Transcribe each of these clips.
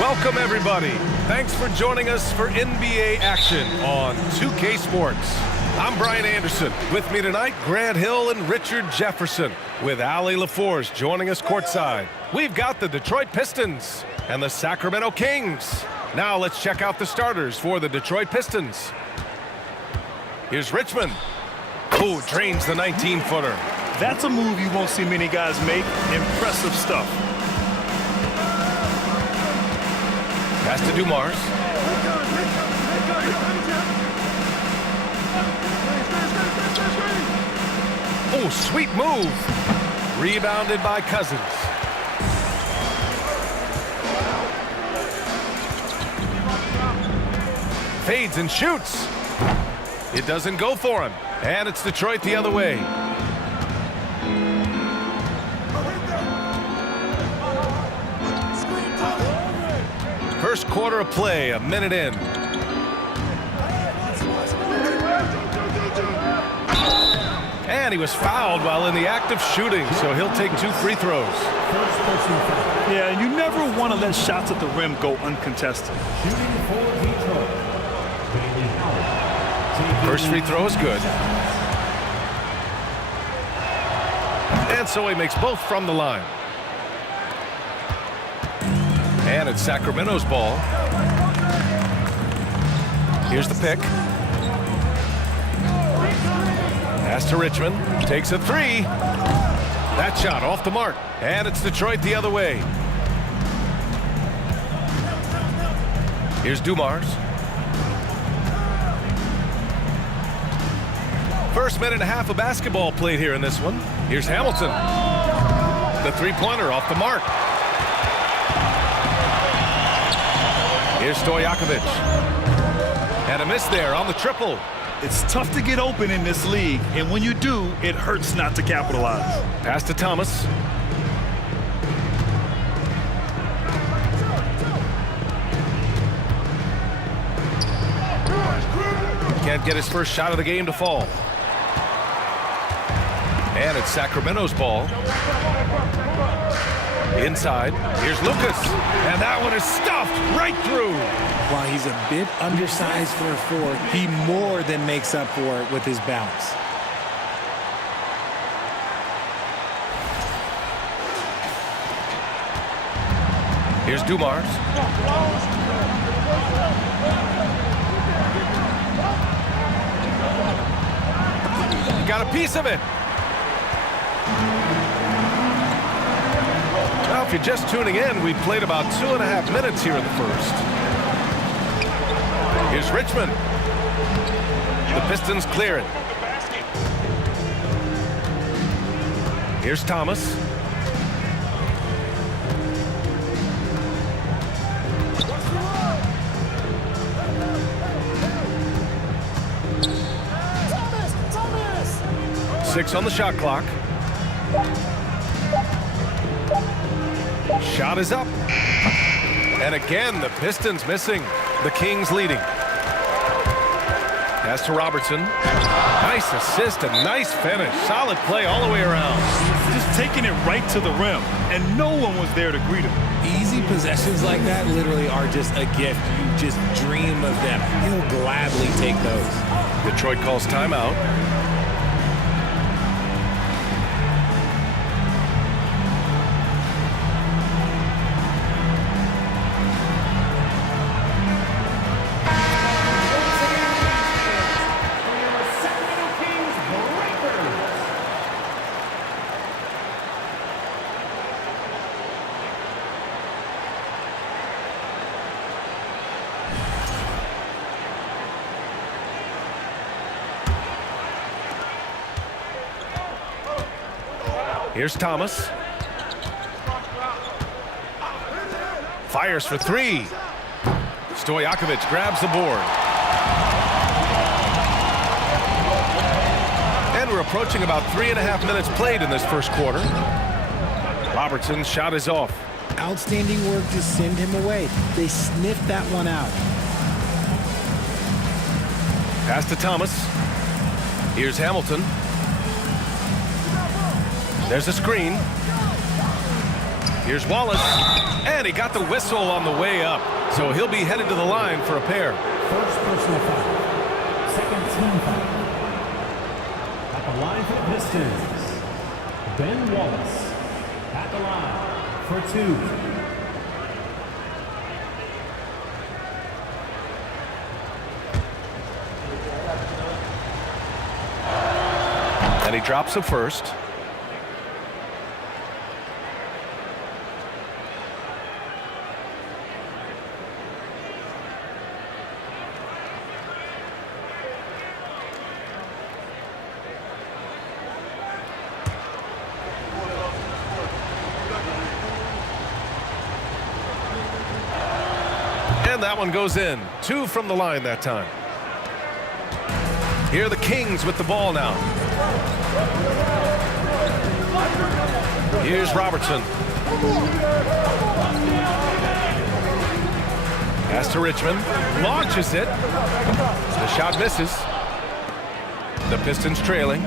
Welcome, everybody. Thanks for joining us for NBA action on 2K Sports. I'm Brian Anderson. With me tonight, Grant Hill and Richard Jefferson, with Allie LaForce joining us courtside. We've got the Detroit Pistons and the Sacramento Kings. Now let's check out the starters for the Detroit Pistons. Here's Richmond. Oh, drains the 19-footer. That's a move you won't see many guys make. Impressive stuff. Pass to Dumars. Oh, sweet move. Rebounded by Cousins. Fades and shoots. It doesn't go for him. And it's Detroit the other way. First quarter of play, a minute in. And he was fouled while in the act of shooting, so he'll take 2 free throws. Yeah, and you never want to let shots at the rim go uncontested. First free throw is good. And so he makes both from the line. And it's Sacramento's ball. Here's the pick. Pass to Richmond. Takes a 3. That shot off the mark. And it's Detroit the other way. Here's Dumars. First minute and a half of basketball played here in this one. Here's Hamilton. The three-pointer off the mark. Here's Stojakovic. And a miss there on the triple. It's tough to get open in this league, and when you do, it hurts not to capitalize. Pass to Thomas. Can't get his first shot of the game to fall. And it's Sacramento's ball. Inside, here's Lucas. And that one is stuffed right through. While he's a bit undersized for a 4, he more than makes up for it with his bounce. Here's Dumars. Got a piece of it. Now, if you're just tuning in, we played about 2.5 minutes here in the first. Here's Richmond. The Pistons clear it. Here's Thomas. Thomas. 6 on the shot clock. Shot is up. And again, the Pistons missing. The Kings leading. Pass to Robertson. Nice assist and nice finish. Solid play all the way around. Just taking it right to the rim, and no one was there to greet him. Easy possessions like that literally are just a gift. You just dream of them. He'll gladly take those. Detroit calls timeout. Here's Thomas. Fires for 3. Stojakovic grabs the board. And we're approaching about 3.5 minutes played in this first quarter. Robertson's shot is off. Outstanding work to send him away. They sniffed that one out. Pass to Thomas. Here's Hamilton. There's a screen. Here's Wallace. And he got the whistle on the way up. So he'll be headed to the line for a pair. First personal foul. Second team foul. At the line for the Pistons, Ben Wallace. At the line for 2. And he drops the first. And that one goes in. 2 from the line that time. Here are the Kings with the ball now. Here's Robertson. Pass to Richmond. Launches it. The shot misses. The Pistons trailing.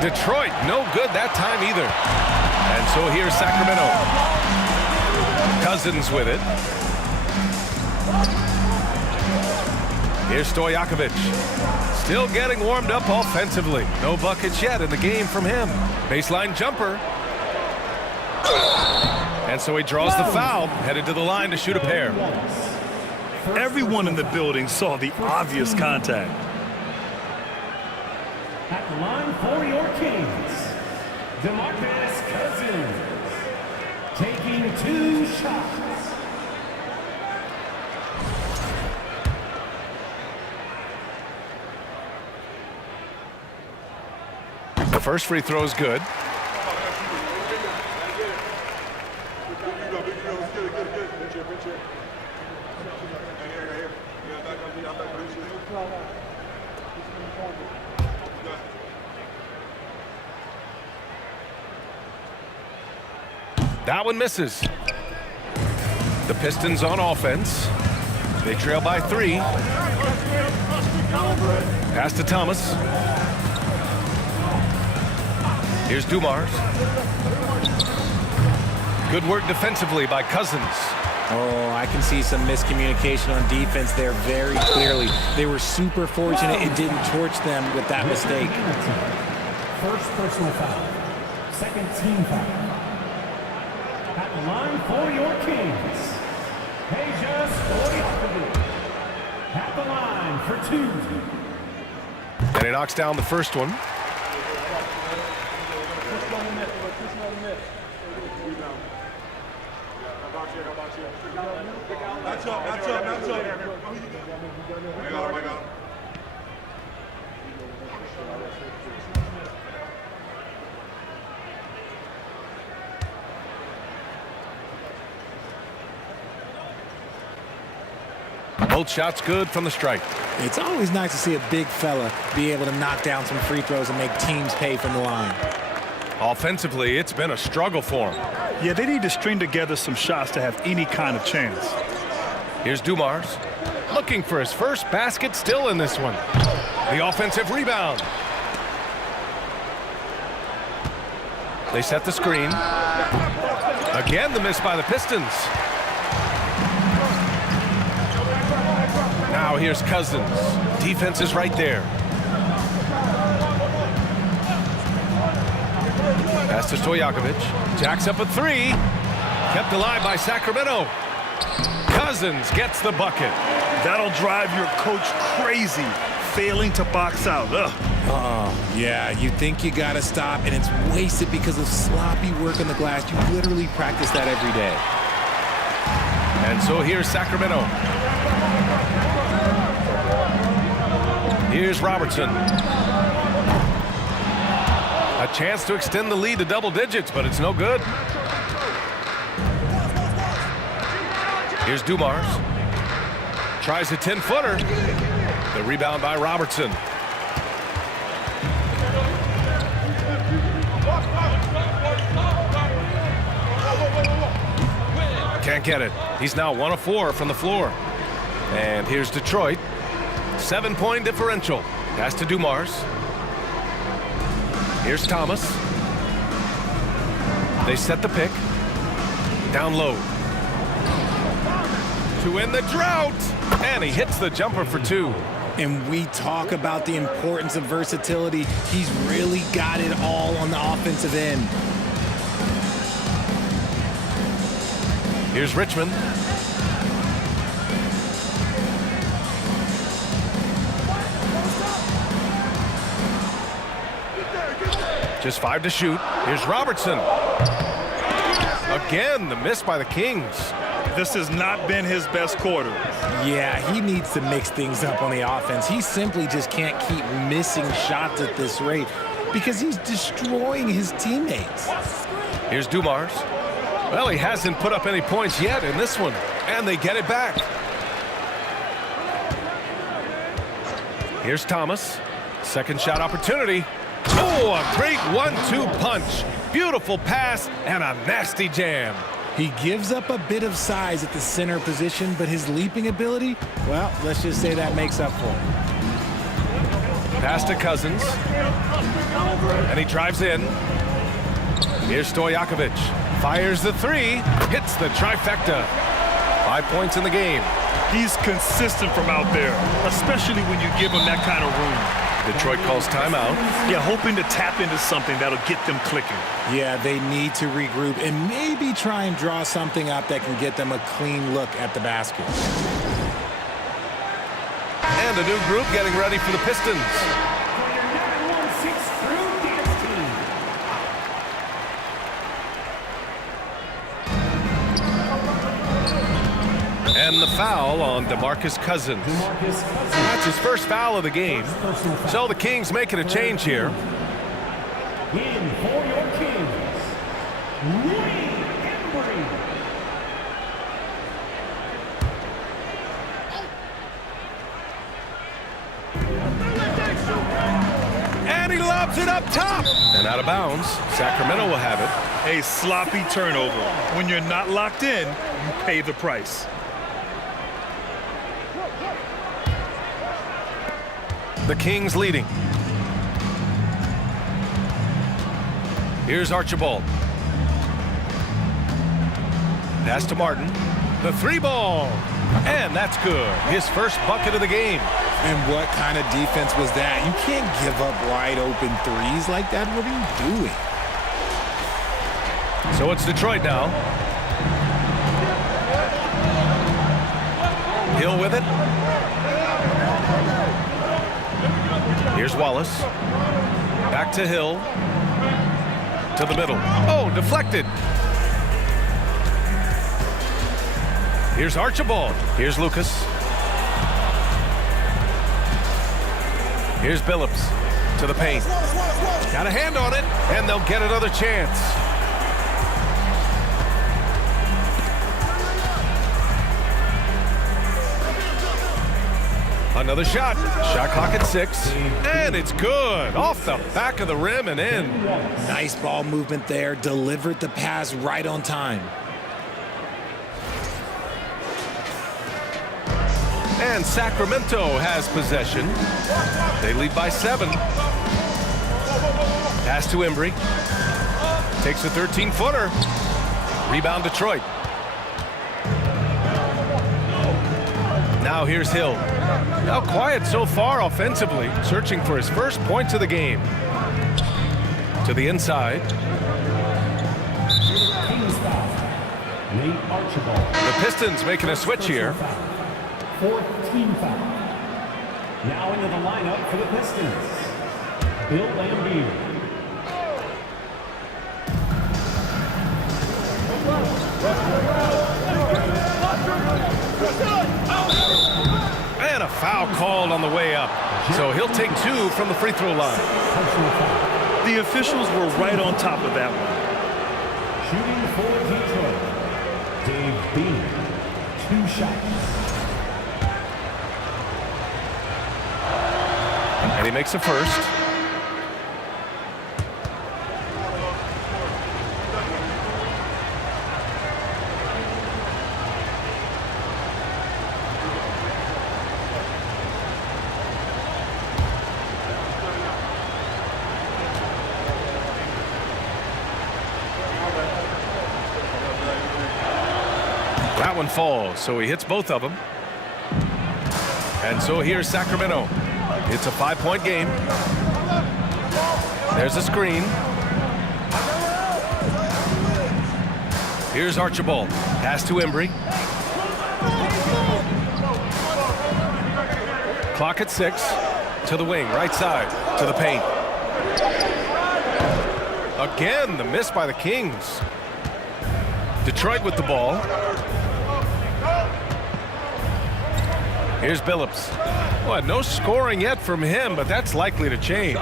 Detroit, no good that time either. And so here's Sacramento. Cousins with it. Here's Stojakovic. Still getting warmed up offensively. No buckets yet in the game from him. Baseline jumper. And so he draws the foul, headed to the line to shoot a pair. Everyone in the building saw the obvious contact. At the line for your Kings, DeMarcus Cousins. Taking 2 shots. The first free throw is good. That one misses. The Pistons on offense. They trail by 3. Pass to Thomas. Here's Dumars. Good work defensively by Cousins. Oh, I can see some miscommunication on defense there very clearly. They were super fortunate it didn't torch them with that mistake. First personal foul. Second team foul. At the line for your Kings, Peja Stojakovic. At the line for 2. And he knocks down the first one. Both shots good from the stripe. It's always nice to see a big fella be able to knock down some free throws and make teams pay from the line. Offensively, it's been a struggle for him. Yeah, they need to string together some shots to have any kind of chance. Here's Dumars. Looking for his first basket, still in this one. The offensive rebound. They set the screen. Again, the miss by the Pistons. Now here's Cousins. Defense is right there. Pass to Stojakovic. Jacks up a 3. Kept alive by Sacramento. Cousins gets the bucket. That'll drive your coach crazy, failing to box out. Ugh. Oh, yeah, you think you gotta stop, and it's wasted because of sloppy work on the glass. You literally practice that every day. And so here's Sacramento. Here's Robertson. A chance to extend the lead to double digits, but it's no good. Here's Dumars. Tries a 10-footer. The rebound by Robertson. Can't get it. He's now 1 of 4 from the floor. And here's Detroit. 7-point differential. Pass to Dumars. Here's Thomas. They set the pick. Down low. To end the drought. And he hits the jumper for 2. And we talk about the importance of versatility. He's really got it all on the offensive end. Here's Richmond. Just 5 to shoot. Here's Robertson. Again, the miss by the Kings. This has not been his best quarter. Yeah, he needs to mix things up on the offense. He simply just can't keep missing shots at this rate because he's destroying his teammates. Here's Dumars. Well, he hasn't put up any points yet in this one, and they get it back. Here's Thomas. Second shot opportunity. Oh, a great 1-2 punch. Beautiful pass and a nasty jam. He gives up a bit of size at the center position, but his leaping ability, well, let's just say that makes up for it. Pass to Cousins. And he drives in. Here's Stojakovic. Fires the 3. Hits the trifecta. 5 points in the game. He's consistent from out there, especially when you give him that kind of room. Detroit calls timeout. Yeah, hoping to tap into something that'll get them clicking. Yeah, they need to regroup and maybe try and draw something up that can get them a clean look at the basket. And a new group getting ready for the Pistons. And the foul on DeMarcus Cousins. That's his first foul of the game. So the Kings making a change here. In for your Kings, Lee Embry. And he lobs it up top. And out of bounds. Sacramento will have it. A sloppy turnover. When you're not locked in, you pay the price. The Kings leading. Here's Archibald. Pass to Martin. The 3-ball. And that's good. His first bucket of the game. And what kind of defense was that? You can't give up wide open threes like that. What are you doing? So it's Detroit now. Hill with it. Here's Wallace. Back to Hill. To the middle. Oh, deflected. Here's Archibald. Here's Lucas. Here's Billups to the paint. Got a hand on it, and they'll get another chance. Another shot. Shot clock at 6. And it's good. Off the back of the rim and in. Nice ball movement there. Delivered the pass right on time. And Sacramento has possession. They lead by 7. Pass to Embry. Takes a 13-footer. Rebound Detroit. Now here's Hill. Now quiet so far offensively, searching for his first points of the game. To the inside. The Pistons making a switch here. Fourth team foul. Now into the lineup for the Pistons, Bill Laimbeer. And a foul called on the way up. So he'll take 2 from the free throw line. The officials were right on top of that one. Shooting for Detroit, Dave Bean, 2 shots. And he makes a first. That one falls, so he hits both of them. And so here's Sacramento. It's a 5-point game. There's a screen. Here's Archibald. Pass to Embry. Clock at 6. To the wing, right side, to the paint. Again, the miss by the Kings. Detroit with the ball. Here's Billups. Well, no scoring yet from him, but that's likely to change.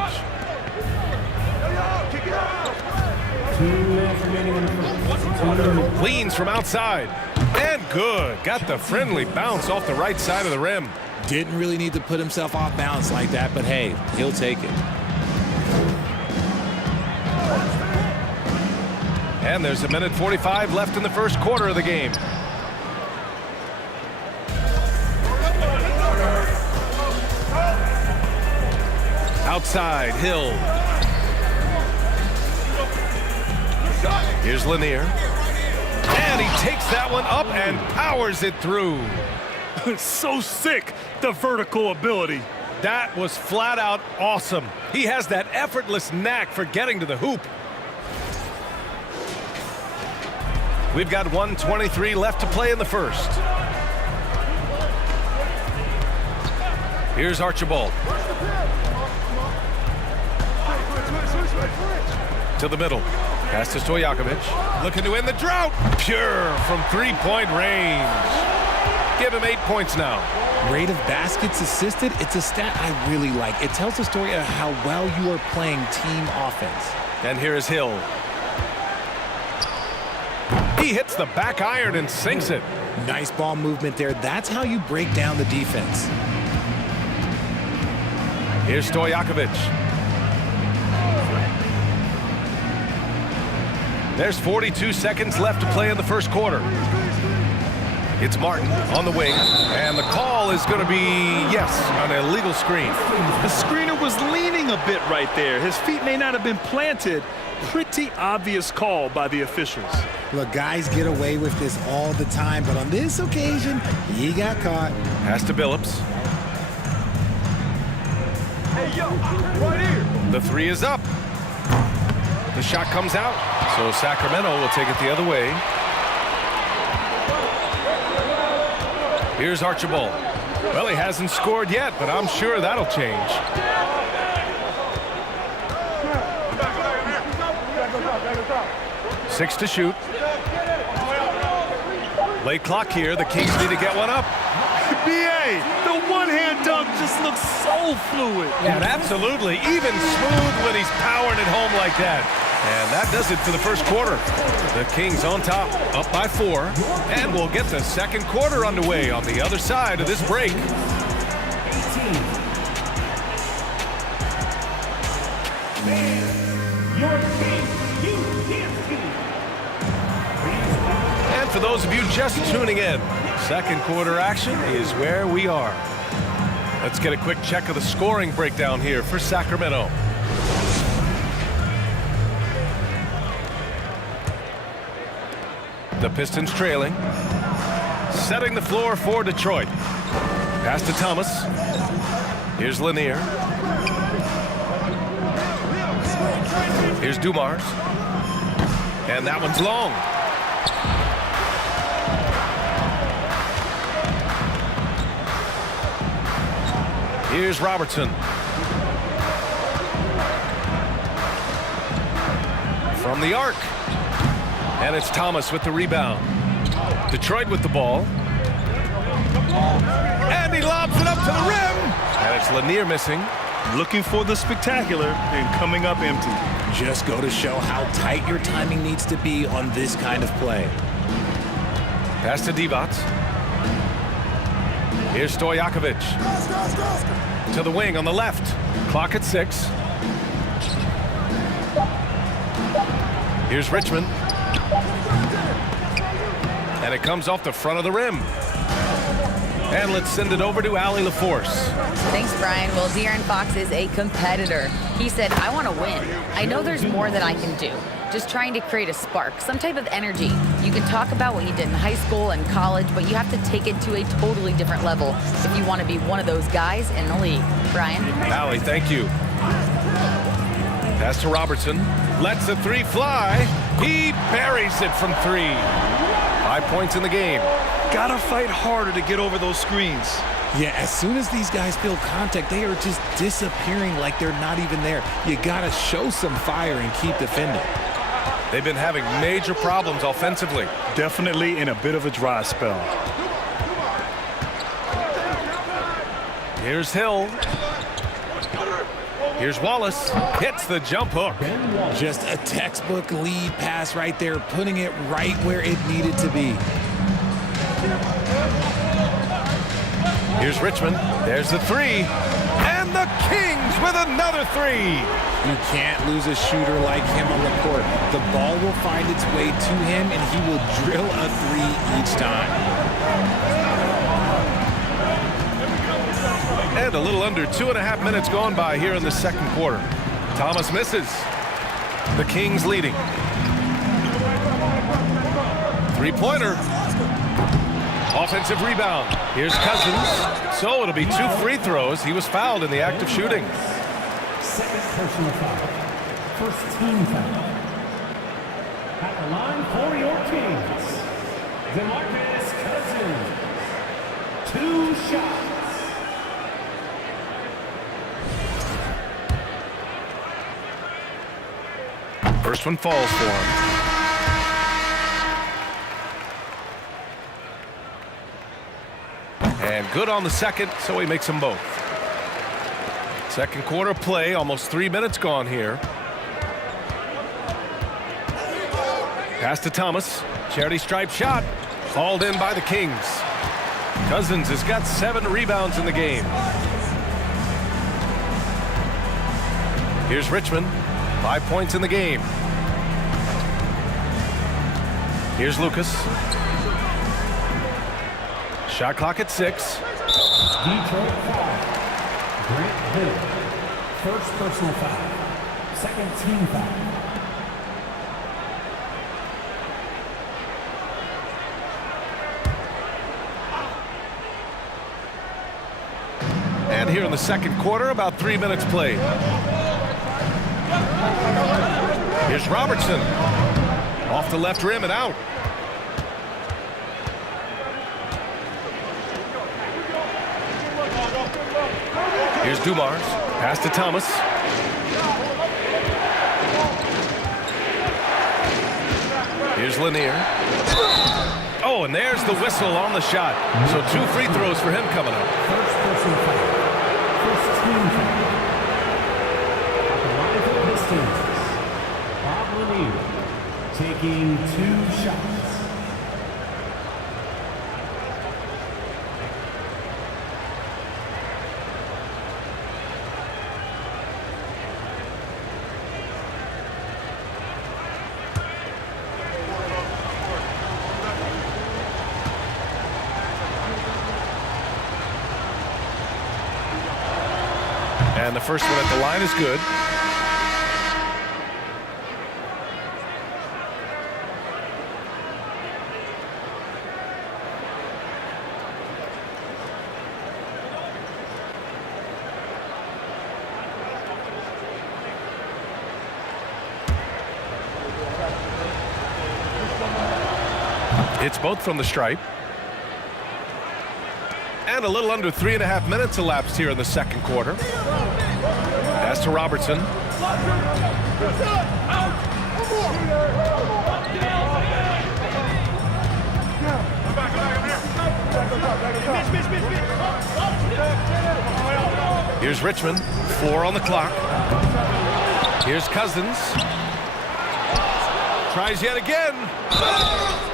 2 minutes remaining in the first. Leans from outside. And good. Got the friendly bounce off the right side of the rim. Didn't really need to put himself off balance like that, but hey, he'll take it. And there's a minute 45 left in the first quarter of the game. Outside, Hill. Here's Lanier. And he takes that one up and powers it through. So sick, the vertical ability. That was flat out awesome. He has that effortless knack for getting to the hoop. We've got 1:23 left to play in the first. Here's Archibald. To the middle. Pass to Stojakovic. Looking to end the drought. Pure from three-point range. Give him 8 points now. Rate of baskets assisted, it's a stat I really like. It tells the story of how well you are playing team offense. And here is Hill. He hits the back iron and sinks it. Nice ball movement there. That's how you break down the defense. Here's Stojakovic. There's 42 seconds left to play in the first quarter. It's Martin on the wing, and the call is going to be, yes, an illegal screen. The screener was leaning a bit right there. His feet may not have been planted. Pretty obvious call by the officials. Look, guys get away with this all the time, but on this occasion, he got caught. Pass to Billups. Hey, yo, right here. The three is up. The shot comes out, so Sacramento will take it the other way. Here's Archibald. Well, he hasn't scored yet, but I'm sure that'll change. Six to shoot. Late clock here. The Kings need to get one up. B.A., the one-hand dunk just looks so fluid. Yeah, absolutely. Even smooth when he's powering it home like that. And that does it for the first quarter. The Kings on top, up by 4. And we'll get the second quarter underway on the other side of this break. 18. Your team, And for those of you just tuning in, second quarter action is where we are. Let's get a quick check of the scoring breakdown here for Sacramento. The Pistons trailing. Setting the floor for Detroit. Pass to Thomas. Here's Lanier. Here's Dumars. And that one's long. Here's Robertson. From the arc. And it's Thomas with the rebound. Detroit with the ball. And he lobs it up to the rim. And it's Lanier missing. Looking for the spectacular and coming up empty. Just go to show how tight your timing needs to be on this kind of play. Pass to Divac. Here's Stojakovic. To the wing on the left. Clock at 6. Here's Richmond. And it comes off the front of the rim. And let's send it over to Allie LaForce. Thanks, Brian. Well, De'Aaron Fox is a competitor. He said, I want to win. I know there's more that I can do. just trying to create a spark, some type of energy. You can talk about what you did in high school and college, but you have to take it to a totally different level if you want to be one of those guys in the league. Brian? Allie, thank you. Pass to Robertson. Lets the three fly. He buries it from 3. 5 points in the game. Gotta fight harder to get over those screens. Yeah, as soon as these guys feel contact, they are just disappearing like they're not even there. You gotta show some fire and keep defending. They've been having major problems offensively. Definitely in a bit of a dry spell. Here's Hill. Here's Wallace. Hits the jump hook. Just a textbook lead pass right there, putting it right where it needed to be. Here's Richmond. There's the 3. And the Kings with another 3. You can't lose a shooter like him on the court. The ball will find its way to him, and he will drill a 3 each time. And a little under 2.5 minutes gone by here in the second quarter. Thomas misses. The Kings leading. 3-pointer. Offensive rebound. Here's Cousins. So it'll be 2 free throws. He was fouled in the act of shooting. Second personal foul. First team foul. At the line for your Kings, DeMarcus Cousins. 2 shots. First one falls for him. And good on the second, so he makes them both. Second quarter play, almost 3 minutes gone here. Pass to Thomas. Charity stripe shot. Hauled in by the Kings. Cousins has got 7 rebounds in the game. Here's Richmond. 5 points in the game. Here's Lucas. Shot clock at 6. Detroit foul. Grant Hill. First personal foul. Second team foul. And here in the second quarter, about 3 minutes played. Here's Robertson. Off the left rim and out. Here's Dumars. Pass to Thomas. Here's Lanier. Oh, and there's the whistle on the shot. So 2 free throws for him coming up. First personal foul. First team foul. At the line for the Pistons, Bob Lanier taking 2 shots. And the first one at the line is good. It's both from the stripe. And a little under 3.5 minutes elapsed here in the second quarter. Pass to Robertson. Here's Richmond. 4 on the clock. Here's Cousins. Tries yet again.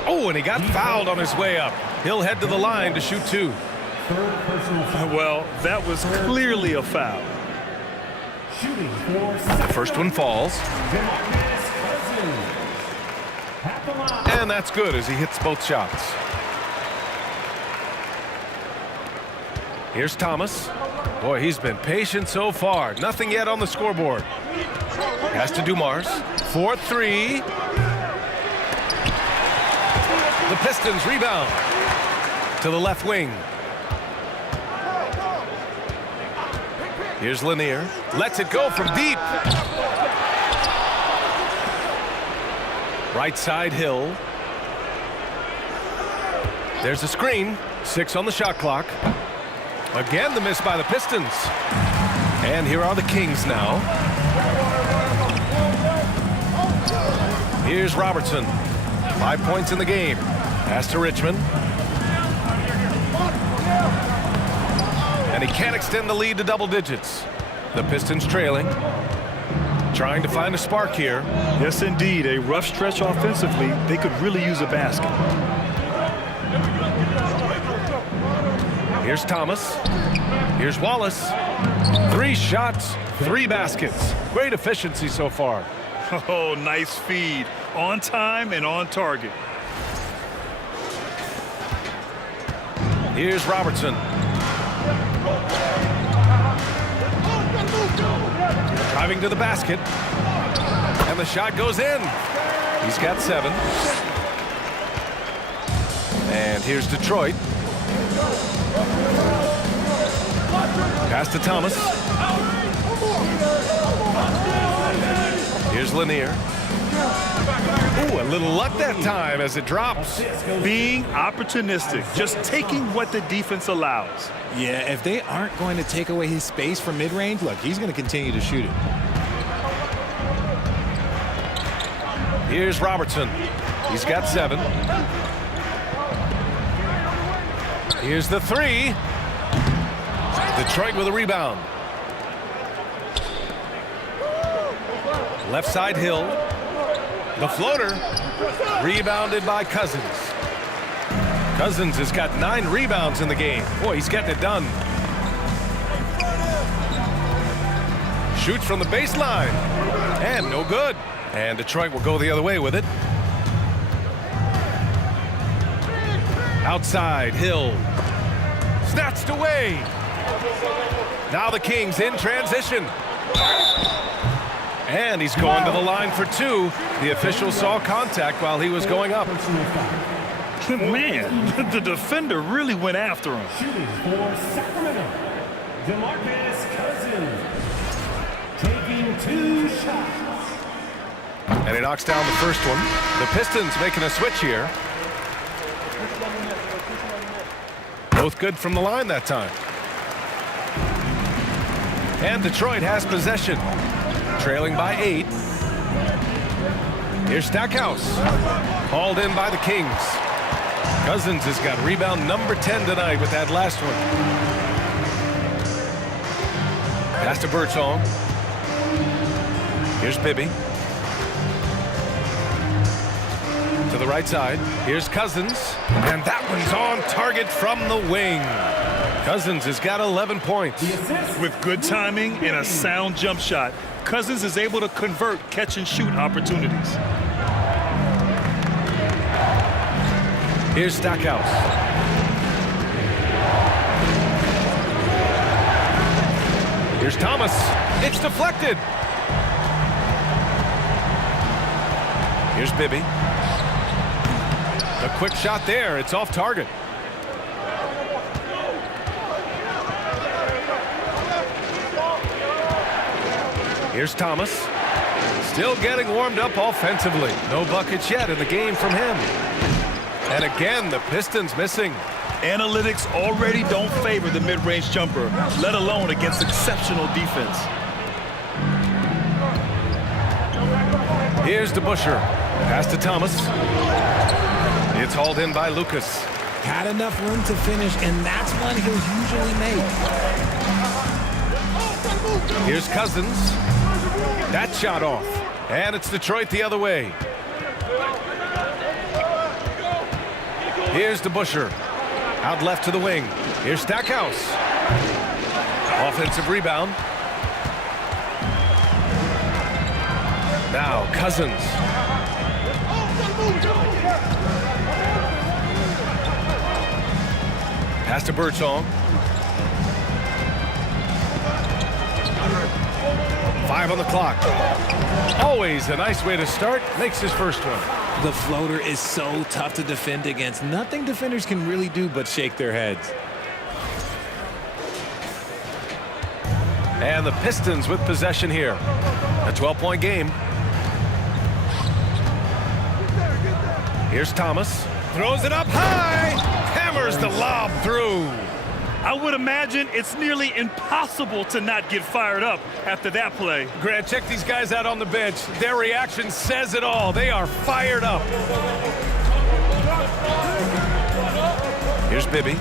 Oh, and he got fouled on his way up. He'll head to the line to shoot 2. Well, that was clearly a foul. The first one falls. And that's good as he hits both shots. Here's Thomas. Boy, he's been patient so far. Nothing yet on the scoreboard. Pass to Dumars. 4-3. The Pistons rebound to the left wing. Here's Lanier. Lets it go from deep. Right side, Hill. There's a screen. 6 on the shot clock. Again, the miss by the Pistons. And here are the Kings now. Here's Robertson. 5 points in the game. Pass to Richmond. And he can't extend the lead to double digits. The Pistons trailing. Trying to find a spark here. Yes, indeed. A rough stretch offensively. They could really use a basket. Here's Thomas. Here's Wallace. 3 shots, 3 baskets. Great efficiency so far. Oh, nice feed. On time and on target. Here's Robertson. Driving to the basket. And the shot goes in. He's got 7. And here's Detroit. Pass to Thomas. Here's Lanier. Ooh, a little luck that time as it drops. Being opportunistic, just taking what the defense allows. Yeah, if they aren't going to take away his space from mid-range, look, he's going to continue to shoot it. Here's Robertson. He's got 7. Here's the 3. Detroit with a rebound. Left side, Hill. The floater. Rebounded by Cousins. Cousins has got 9 rebounds in the game. Boy, he's getting it done. Shoots from the baseline. And no good. And Detroit will go the other way with it. Outside, Hill. Snatched away. Now the Kings in transition. And he's going to the line for 2. The official saw contact while he was going up. Man, the defender really went after him. Shooting for Sacramento, DeMarcus Cousins. Taking 2 shots. And he knocks down the first one. The Pistons making a switch here. Both good from the line that time. And Detroit has possession. Trailing by 8. Here's Stackhouse. Hauled in by the Kings. Cousins has got rebound number 10 tonight with that last one. Pass to Birdsong. Here's Bibby. To the right side. Here's Cousins. And that one's on target from the wing. Cousins has got 11 points. With good timing and a sound jump shot, Cousins is able to convert catch-and-shoot opportunities. Here's Stackhouse. Here's Thomas. It's deflected. Here's Bibby. A quick shot there. It's off target. Here's Thomas. Still getting warmed up offensively. No buckets yet in the game from him. And again, the Pistons missing. Analytics already don't favor the mid-range jumper, let alone against exceptional defense. Here's DeBusschere. Pass to Thomas. It's hauled in by Lucas. Had enough room to finish, and that's one he'll usually make. Here's Cousins. That shot off. And it's Detroit the other way. Here's DeBusschere. Out left to the wing. Here's Stackhouse. Offensive rebound. Now Cousins. Pass to Birdsong. 5 on the clock. Always a nice way to start. Makes his first one. The floater is so tough to defend against. Nothing defenders can really do but shake their heads. And the Pistons with possession here. A 12-point game. Here's Thomas. Throws it up high. Hammers the lob through. I would imagine it's nearly impossible to not get fired up after that play. Grant, check these guys out on the bench. Their reaction says it all. They are fired up. Here's Bibby.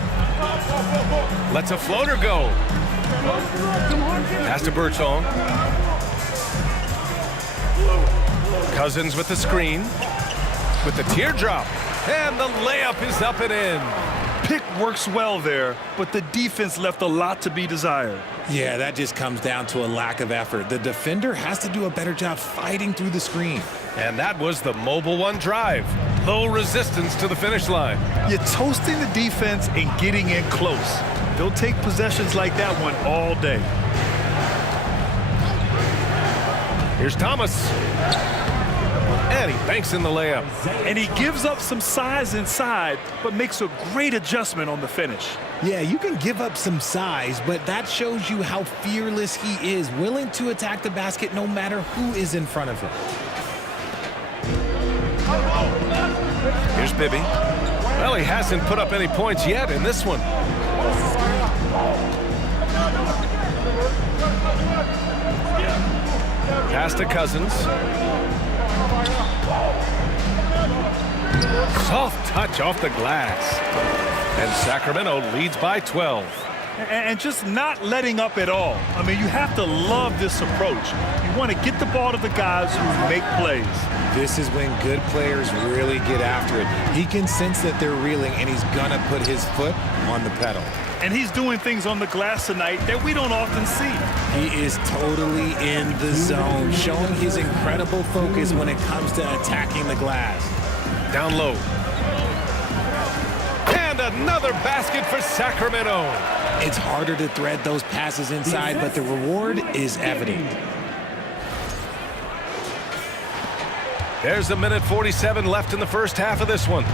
Lets a floater go. Pass to Bertone. Cousins with the screen. With the teardrop. And the layup is up and in. Pick works well there, but the defense left a lot to be desired. Yeah, that just comes down to a lack of effort. The defender has to do a better job fighting through the screen. And that was the mobile one drive. Low resistance to the finish line. You're toasting the defense and getting in close. They'll take possessions like that one all day. Here's Thomas. And he banks in the layup. And he gives up some size inside, but makes a great adjustment on the finish. Yeah, you can give up some size, but that shows you how fearless he is, willing to attack the basket no matter who is in front of him. Here's Bibby. Well, he hasn't put up any points yet in this one. Pass to Cousins. Soft touch off the glass. And Sacramento leads by 12. And just not letting up at all. I mean, you have to love this approach. You want to get the ball to the guys who make plays. This is when good players really get after it. He can sense that they're reeling, and he's going to put his foot on the pedal. And he's doing things on the glass tonight that we don't often see. He is totally in the zone, showing his incredible focus when it comes to attacking the glass. Down low. And another basket for Sacramento. It's harder to thread those passes inside, but the reward is evident. There's a minute 47 left in the first half of this one.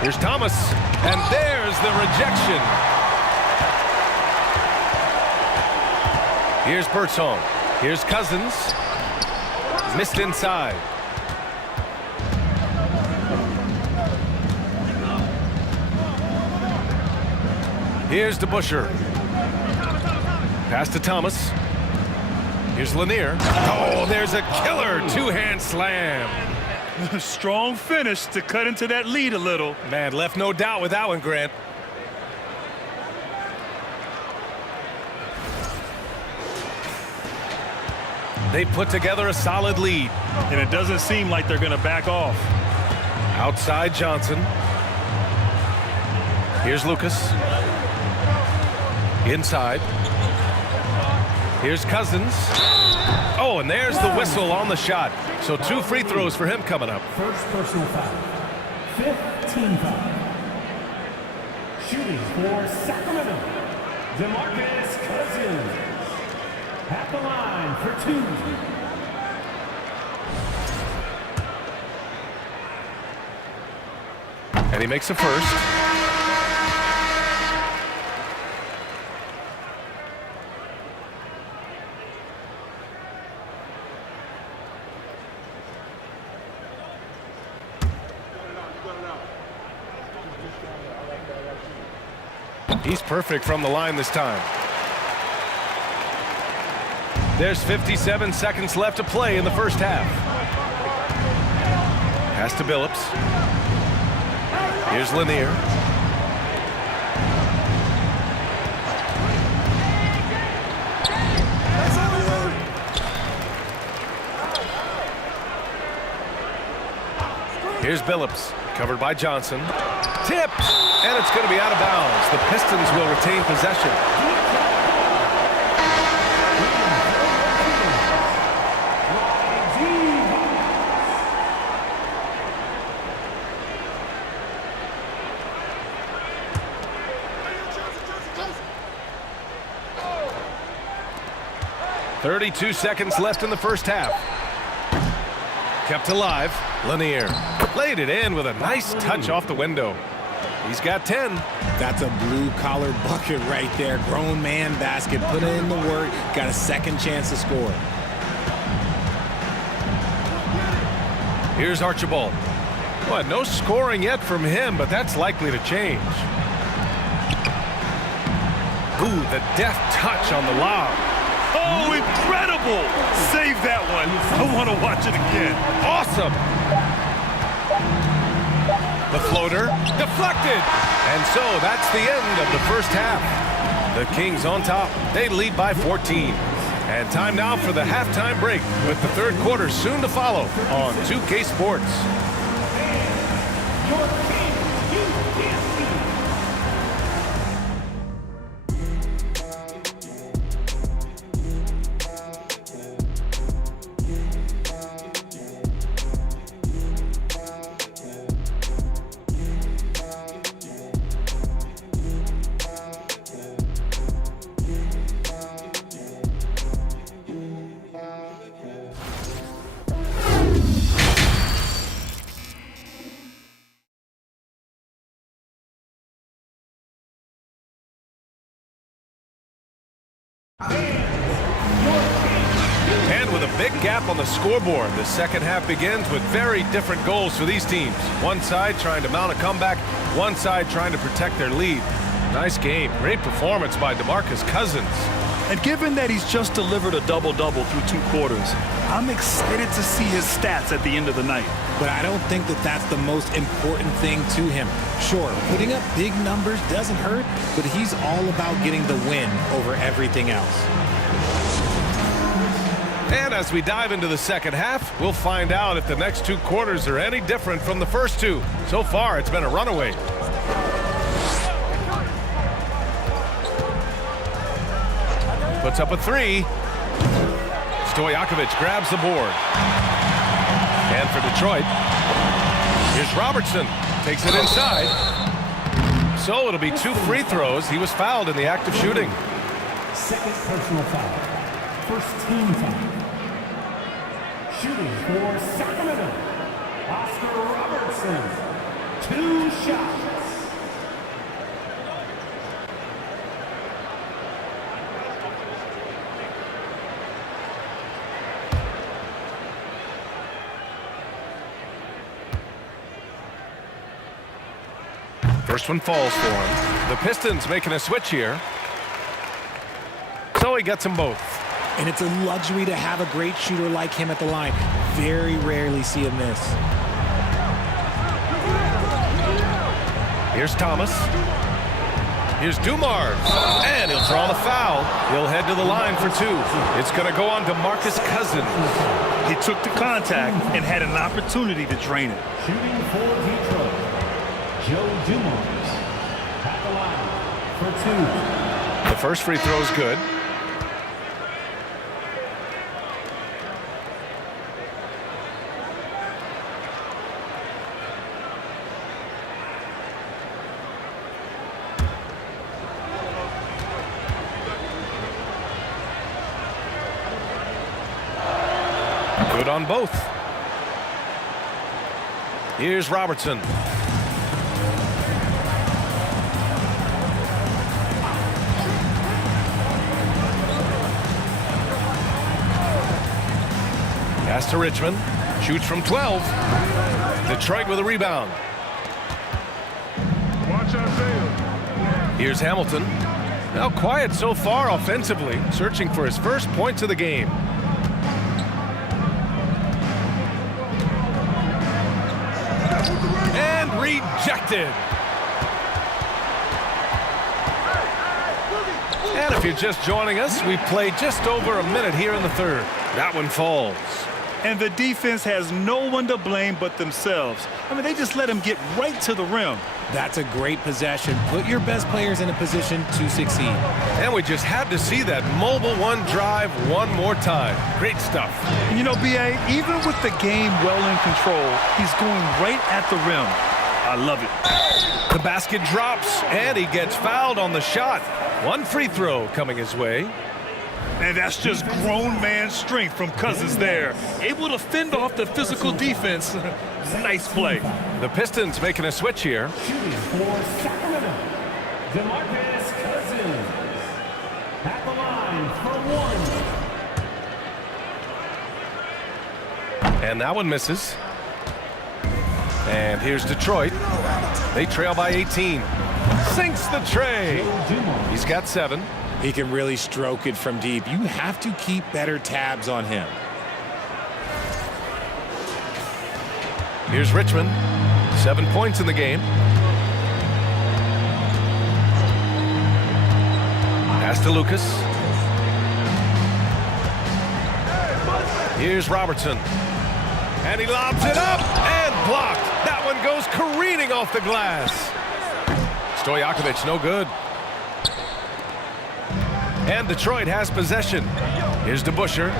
Here's Thomas, and there's the rejection. Here's Bertone. Here's Cousins. Missed inside. Here's DeBuscher. Pass to Thomas. Here's Lanier. Oh, there's a killer two-hand slam. Strong finish to cut into that lead a little. Man, left no doubt with that one, Grant. They put together a solid lead. And it doesn't seem like they're going to back off. Outside Johnson. Here's Lucas. Inside. Here's Cousins. Oh, and there's the whistle on the shot. So 2 free throws for him coming up. First personal foul. 5th team foul. Shooting for Sacramento, DeMarcus Cousins. At the line for 2. And he makes a first. He's perfect from the line this time. There's 57 seconds left to play in the first half. Pass to Billups. Here's Lanier. Here's Billups, covered by Johnson. Tipped, and it's going to be out of bounds. The Pistons will retain possession. 32 seconds left in the first half. Kept alive. Lanier laid it in with a nice touch off the window. He's got 10. That's a blue-collar bucket right there. Grown man basket. Put in the work. Got a second chance to score. Here's Archibald. Well, no scoring yet from him, but that's likely to change. Ooh, the deft touch on the lob. Oh, incredible! Save that one. I want to watch it again. Awesome. The floater deflected. And so that's the end of the first half. The Kings on top. They lead by 14. And time now for the halftime break with the third quarter soon to follow on 2K Sports. And with a big gap on the scoreboard, the second half begins with very different goals for these teams. One side trying to mount a comeback, one side trying to protect their lead. Nice game. Great performance by DeMarcus Cousins. And given that he's just delivered a double-double through 2 quarters, I'm excited to see his stats at the end of the night. But I don't think that that's the most important thing to him. Sure, putting up big numbers doesn't hurt, but he's all about getting the win over everything else. And as we dive into the second half, we'll find out if the next 2 quarters are any different from the first 2. So far, it's been a runaway. Puts up a 3. Stojakovic grabs the board. And for Detroit, here's Robertson. Takes it inside. So it'll be 2 free throws. He was fouled in the act of shooting. Second personal foul. First team foul. Shooting for Sacramento, Oscar Robertson. 2 shots. First one falls for him. The Pistons making a switch here. So he gets them both. And it's a luxury to have a great shooter like him at the line. Very rarely see him miss. Here's Thomas. Here's Dumars. And he'll draw the foul. He'll head to the line for 2. It's going to go on to DeMarcus Cousins. He took the contact and had an opportunity to drain it. Shooting for Detroit, Joe Dumars at the line for 2. The first free throw is good. Good on both. Here's Robertson. Pass to Richmond. Shoots from 12. Detroit with a rebound. Watch Isaiah. Here's Hamilton. Now quiet so far offensively, searching for his first points of the game. And rejected. And if you're just joining us, we played just over a minute here in the third. That one falls. And the defense has no one to blame but themselves. I mean, they just let him get right to the rim. That's a great possession. Put your best players in a position to succeed. And we just had to see that mobile one drive one more time. Great stuff. And you know, B.A., even with the game well in control, he's going right at the rim. I love it. The basket drops, and he gets fouled on the shot. 1 free throw coming his way. And that's just grown man strength from Cousins there. Able to fend off the physical defense. Nice play. The Pistons making a switch here. Shooting for Sacramento, DeMarcus Cousins. At the line for one. And that one misses. And here's Detroit. They trail by 18. Sinks the tray. He's got 7. He can really stroke it from deep. You have to keep better tabs on him. Here's Richmond. 7 points in the game. Pass to Lucas. Here's Robertson. And he lobs it up and blocked. That one goes careening off the glass. Stojakovic, no good. And Detroit has possession. Here's DeBusschere.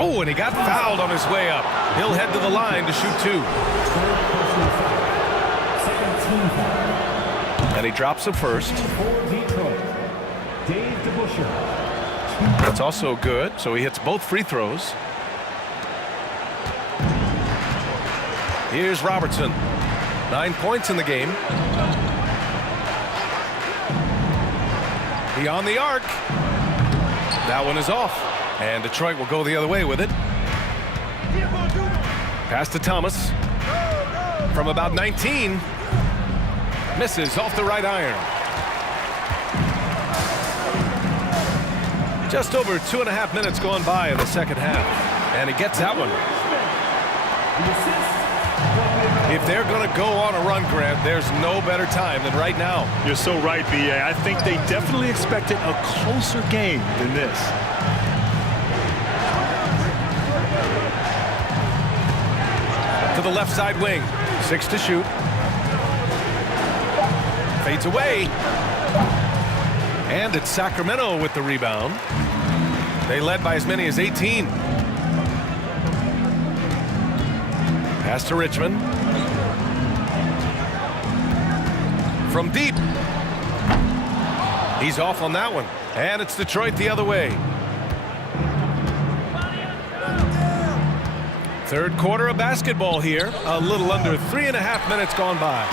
Oh, and he got fouled on his way up. He'll head to the line to shoot 2. And he drops the first. That's also good, so he hits both free throws. Here's Robertson. 9 points in the game. Beyond the arc. That one is off. And Detroit will go the other way with it. Pass to Thomas. From about 19. Misses off the right iron. Just over 2.5 minutes gone by in the second half. And he gets that one. If they're going to go on a run, Grant, there's no better time than right now. You're so right, B.A. I think they definitely expected a closer game than this. To the left side wing. 6 to shoot. Fades away. And it's Sacramento with the rebound. They led by as many as 18. Pass to Richmond. From deep. He's off on that one. And it's Detroit the other way. Third quarter of basketball here. A little under 3.5 minutes gone by.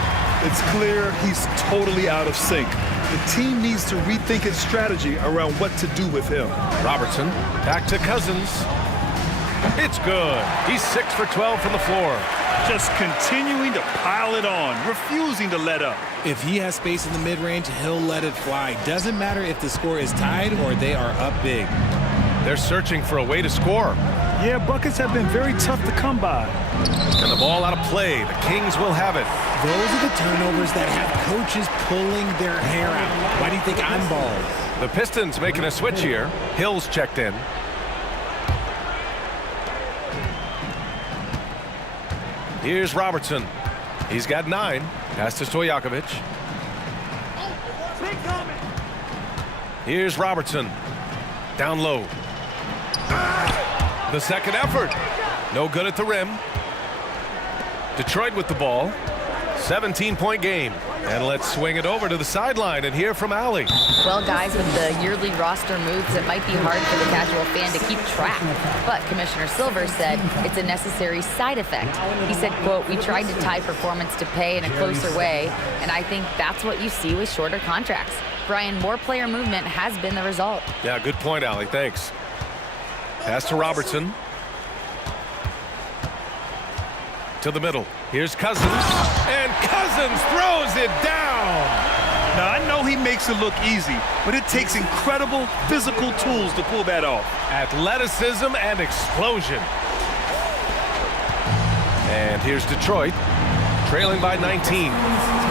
It's clear he's totally out of sync. The team needs to rethink its strategy around what to do with him. Robertson back to Cousins. It's good. He's 6 for 12 from the floor. Just continuing to pile it on, refusing to let up. If he has space in the mid-range, he'll let it fly. Doesn't matter if the score is tied or they are up big. They're searching for a way to score. Yeah, buckets have been very tough to come by. And the ball out of play. The Kings will have it. Those are the turnovers that have coaches pulling their hair out. Why do you think I'm bald? The Pistons making a switch here. Hill's checked in. Here's Robertson. He's got 9. Pass to Stojakovic. Here's Robertson. Down low. The second effort. No good at the rim. Detroit with the ball. 17-point game. And let's swing it over to the sideline and hear from Allie. Well, guys, with the yearly roster moves, it might be hard for the casual fan to keep track. But Commissioner Silver said it's a necessary side effect. He said, quote, "We tried to tie performance to pay in a closer way, and I think that's what you see with shorter contracts." Brian, more player movement has been the result. Yeah, good point, Allie. Thanks. Pass to Robertson. To the middle. Here's Cousins. And Cousins throws it down. Now, I know he makes it look easy, but it takes incredible physical tools to pull that off. Athleticism and explosion. And here's Detroit, trailing by 19.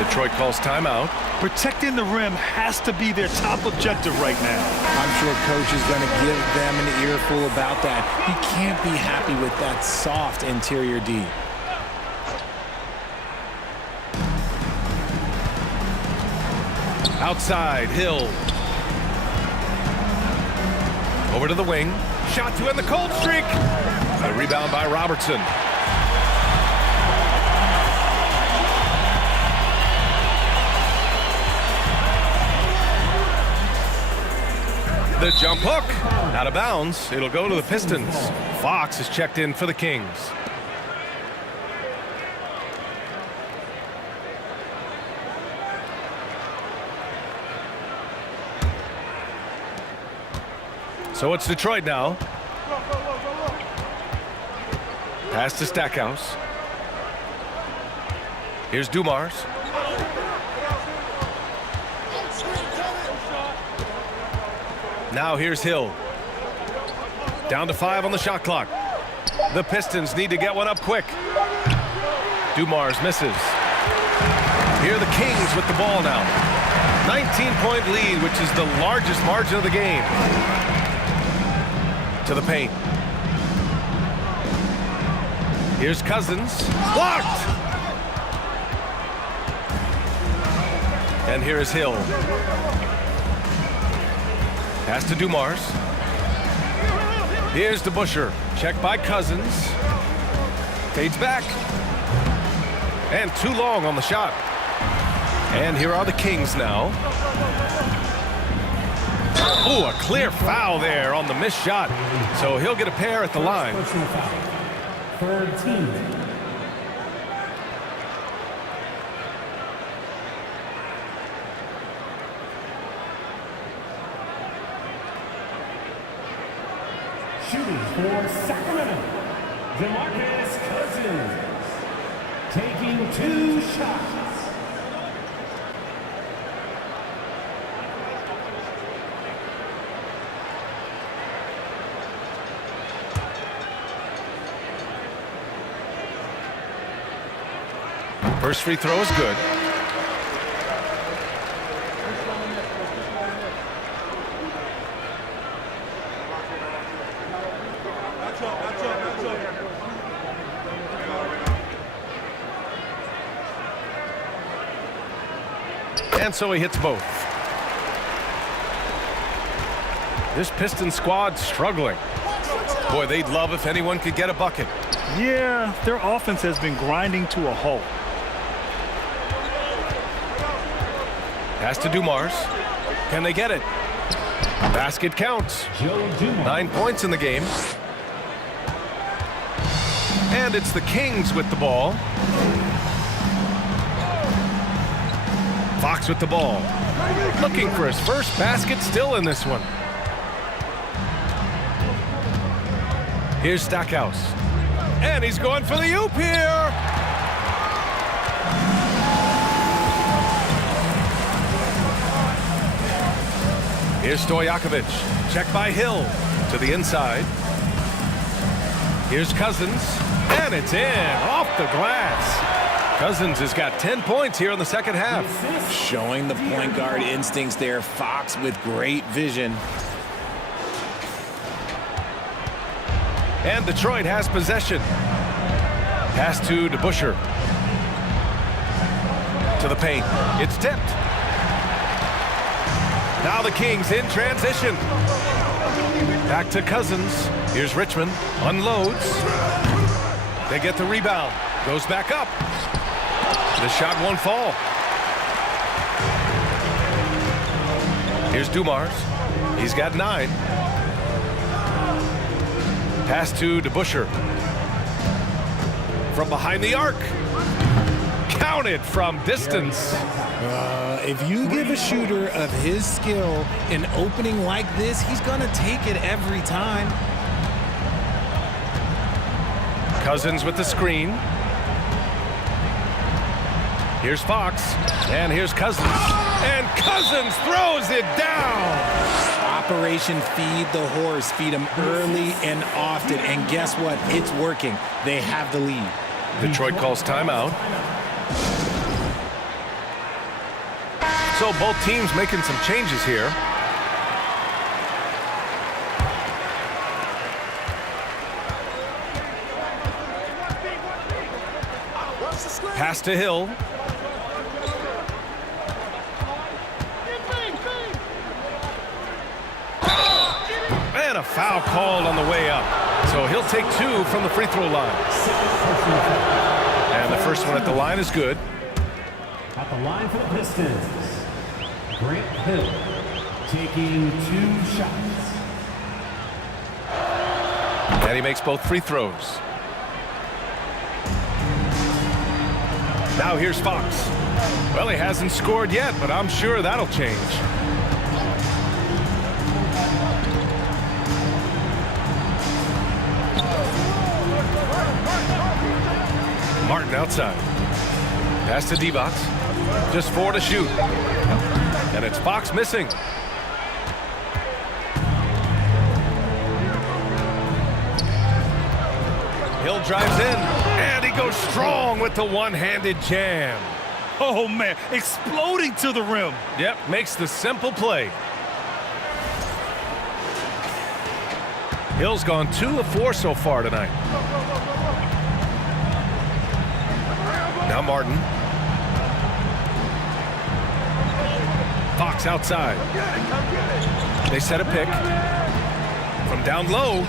Detroit calls timeout. Protecting the rim has to be their top objective right now. I'm sure coach is going to give them an earful about that. He can't be happy with that soft interior D. Outside, Hill. Over to the wing. Shot to end the cold streak. A rebound by Robertson. The jump hook. Out of bounds. It'll go to the Pistons. Fox is checked in for the Kings. So it's Detroit now. Pass to Stackhouse. Here's Dumars. Now here's Hill. Down to 5 on the shot clock. The Pistons need to get one up quick. Dumars misses. Here are the Kings with the ball now. 19-point lead, which is the largest margin of the game. To the paint. Here's Cousins. Blocked! And here is Hill. Pass to Dumars. Here's DeBusschere. Check by Cousins. Fades back. And too long on the shot. And here are the Kings now. Oh, a clear foul there on the missed shot. So he'll get a pair at the line. Third team. Shooting for Sacramento, DeMarcus Cousins, taking 2 shots. First free throw is good. And so he hits both. This Pistons squad struggling. Boy, they'd love if anyone could get a bucket. Yeah, their offense has been grinding to a halt. Pass to Dumars. Can they get it? Basket counts. 9 points in the game. And it's the Kings with the ball. Fox with the ball. Looking for his first basket still in this one. Here's Stackhouse. And he's going for the oop here. Here's Stojakovic. Check by Hill to the inside. Here's Cousins. And it's in off the glass. Cousins has got 10 points here in the second half. Showing the point guard instincts there. Fox with great vision. And Detroit has possession. Pass to DeBusschere. To the paint. It's tipped. Now the Kings in transition. Back to Cousins. Here's Richmond. Unloads. They get the rebound. Goes back up. The shot won't fall. Here's Dumars. He's got 9. Pass to DeBusschere. From behind the arc. Counted from distance. If you give a shooter of his skill an opening like this, he's going to take it every time. Cousins with the screen. Here's Fox. And here's Cousins. And Cousins throws it down. Operation Feed the Horse. Feed him early and often. And guess what? It's working. They have the lead. Detroit calls timeout. So both teams making some changes here. Pass to Hill. And a foul called on the way up. So he'll take 2 from the free throw line. And the first one at the line is good. At the line for the Pistons, Grant Hill taking 2 shots. And he makes both free throws. Now here's Fox. Well, he hasn't scored yet, but I'm sure that'll change. Martin outside. Pass to D-Box. Just 4 to shoot. And it's Fox missing. Hill drives in, and he goes strong with the one-handed jam. Oh, man, exploding to the rim. Yep, makes the simple play. Hill's gone 2 of 4 so far tonight. Now Martin. Fox outside. They set a pick. From down low.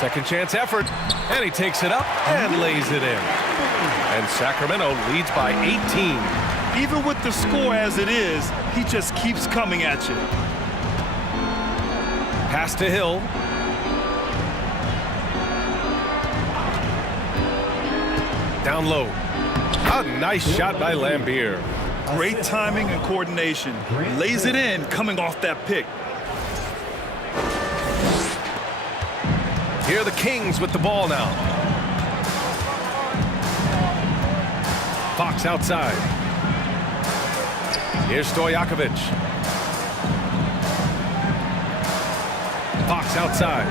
Second chance effort. And he takes it up and lays it in. And Sacramento leads by 18. Even with the score as it is, he just keeps coming at you. Pass to Hill. Down low. A nice shot by Lambier. Great timing and coordination. Lays it in coming off that pick. Here are the Kings with the ball now. Fox outside. Here's Stojakovic. Fox outside.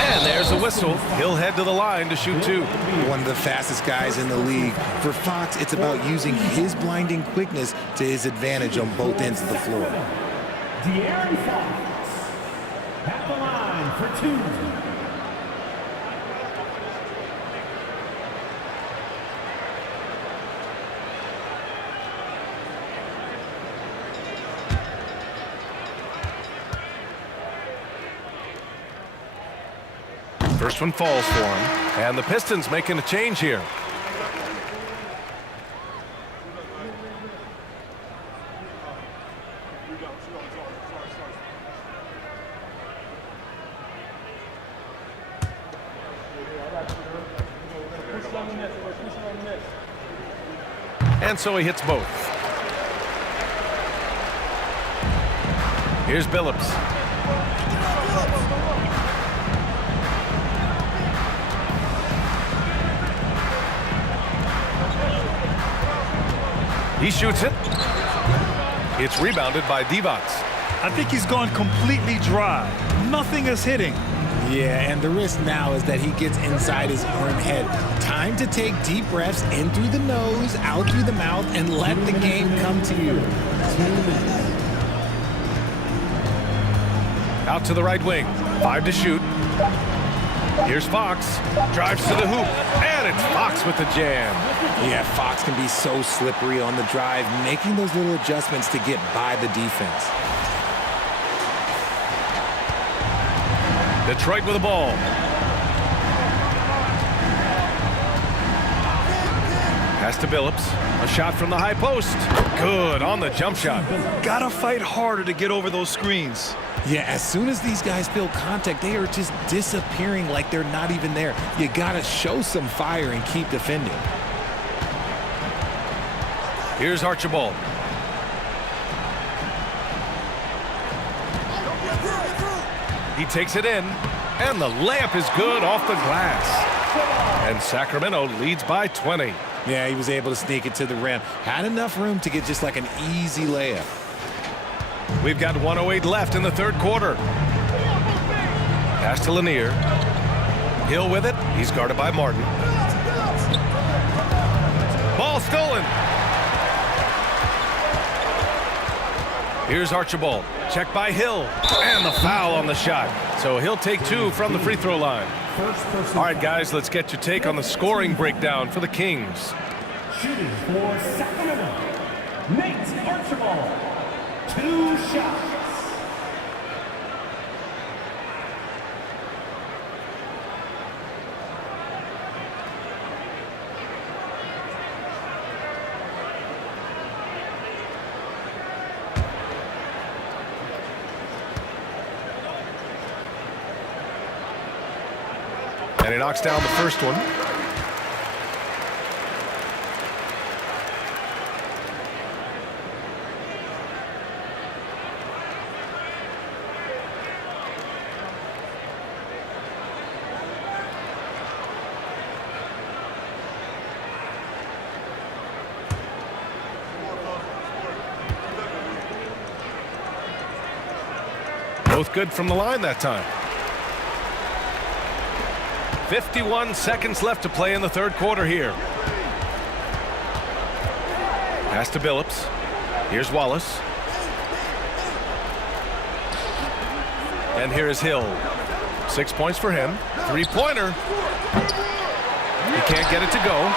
And there's a whistle. He'll head to the line to shoot 2. One of the fastest guys in the league. For Fox, it's about using his blinding quickness to his advantage on both ends of the floor. De'Aaron Fox at the line for 2. First one falls for him. And the Pistons making a change here. And so he hits both. Here's Billups. He shoots it. It's rebounded by D-Box. I think he's gone completely dry. Nothing is hitting. Yeah, and the risk now is that he gets inside his own head. Time to take deep breaths in through the nose, out through the mouth, and let the game come to you. Out to the right wing. 5 to shoot. Here's Fox. Drives to the hoop. And it's Fox with the jam. Yeah, Fox can be so slippery on the drive, making those little adjustments to get by the defense. Detroit with the ball. Pass to Billups. A shot from the high post. Good on the jump shot. Gotta fight harder to get over those screens. Yeah, as soon as these guys feel contact, they are just disappearing like they're not even there. You gotta show some fire and keep defending. Here's Archibald. He takes it in, and the layup is good off the glass. And Sacramento leads by 20. Yeah, he was able to sneak it to the rim. Had enough room to get just like an easy layup. We've got 1:08 left in the third quarter. Pass to Lanier. Hill with it. He's guarded by Martin. Ball stolen. Here's Archibald. Check by Hill. And the foul on the shot. So he'll take 2 from the free throw line. All right, guys, let's get your take on the scoring breakdown for the Kings. Shooting for Sacramento, Nate Archibald. 2 shots. he knocks down the first one. Both good from the line that time. 51 seconds left to play in the third quarter here. Pass to Billups. Here's Wallace. And here is Hill. 6 points for him. Three-pointer. He can't get it to go.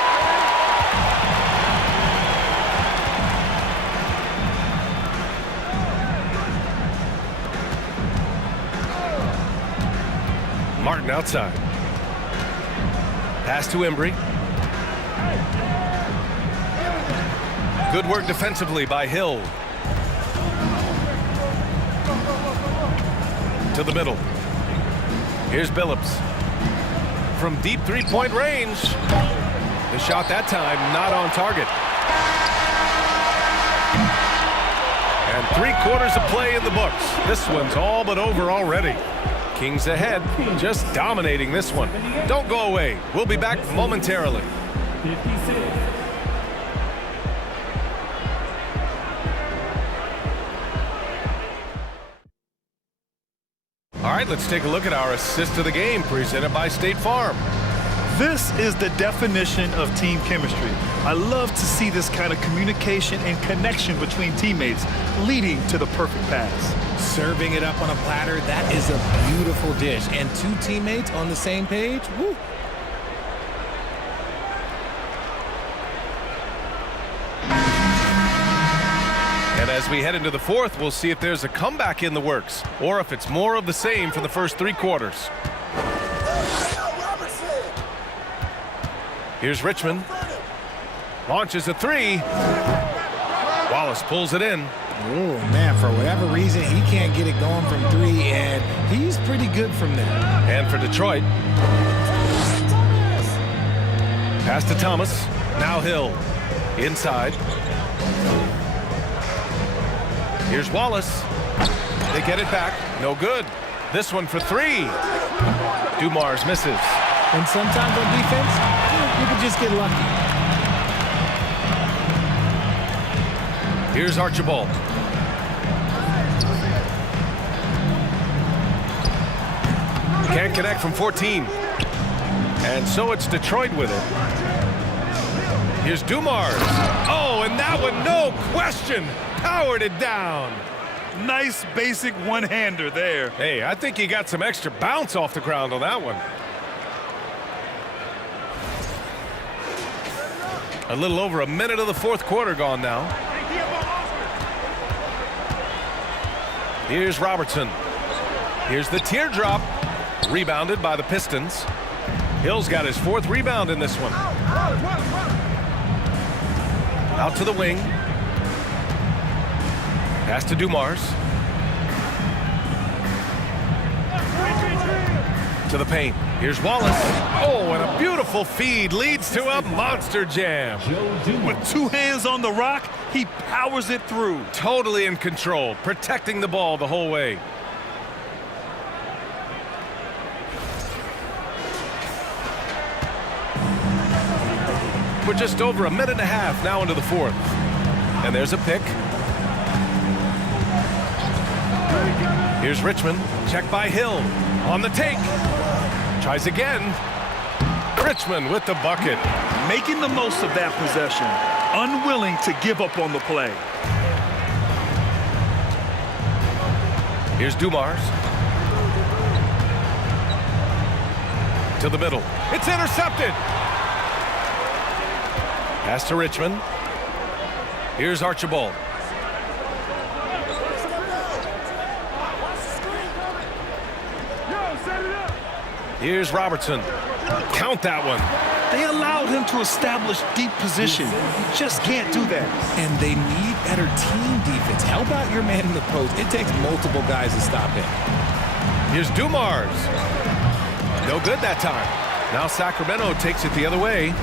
Martin outside. Pass to Embry. Good work defensively by Hill. To the middle. Here's Billups. From deep three-point range. The shot that time not on target. And 3/4 of play in the books. This one's all but over already. Kings ahead, just dominating this one. Don't go away. We'll be back momentarily. 56. All right, let's take a look at our assist of the game presented by State Farm. This is the definition of team chemistry. I love to see this kind of communication and connection between teammates leading to the perfect pass. Serving it up on a platter, that is a beautiful dish. And two teammates on the same page, woo. And as we head into the fourth, we'll see if there's a comeback in the works or if it's more of the same for the first 3 quarters. Here's Richmond. Launches a three. Wallace pulls it in. Oh, man, for whatever reason, he can't get it going from 3, and he's pretty good from there. And for Detroit. Pass to Thomas. Now Hill. Inside. Here's Wallace. They get it back. No good. This one for 3. Dumars misses. And sometimes on defense, you can just get lucky. Here's Archibald. Can't connect from 14. And so it's Detroit with it. Here's Dumars. Oh, and that one, no question, powered it down. Nice basic one-hander there. Hey, I think he got some extra bounce off the ground on that one. A little over a minute of the fourth quarter gone now. Here's Robertson. Here's the teardrop. Rebounded by the Pistons. Hill's got his 4th rebound in this one. Out to the wing. Pass to Dumars. To the paint. Here's Wallace. Oh, and a beautiful feed leads to a monster jam. With 2 hands on the rock, he powers it through. Totally in control, protecting the ball the whole way. We're just over a minute and a half now into the fourth. And there's a pick. Here's Richmond. Check by Hill. On the take. Tries again. Richmond with the bucket. Making the most of that possession. Unwilling to give up on the play. Here's Dumars. To the middle. It's intercepted. Pass to Richmond. Here's Archibald. Here's Robertson. Count that one. They allowed him to establish deep position. He just can't do that. And they need better team defense. Help out your man in the post. It takes multiple guys to stop him. Here's Dumars. No good that time. Now Sacramento takes it the other way.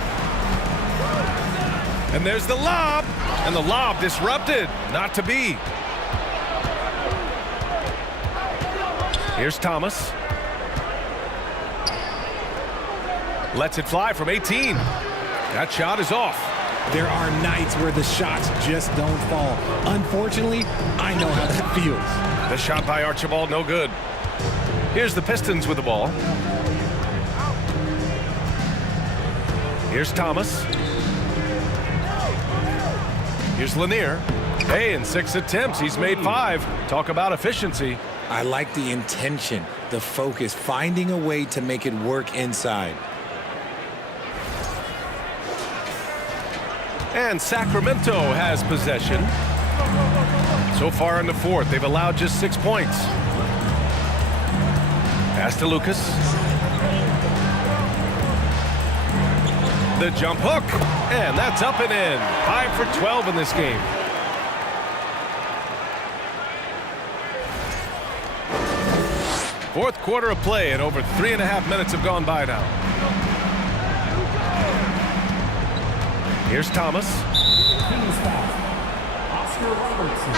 And there's the lob. And the lob disrupted. Not to be. Here's Thomas. Lets it fly from 18. That shot is off. There are nights where the shots just don't fall. Unfortunately, I know how that feels. The shot by Archibald, no good. Here's the Pistons with the ball. Here's Thomas. Here's Lanier. Hey, in 6 attempts, he's made 5. Talk about efficiency. I like the intention, the focus, finding a way to make it work inside. And Sacramento has possession. So far in the fourth, they've allowed just 6 points. Pass to Lucas. The jump hook, and that's up and in. 5 for 12 in this game. Fourth quarter of play, and over 3.5 minutes have gone by now. Here's Thomas. Team's foul. Oscar Robertson.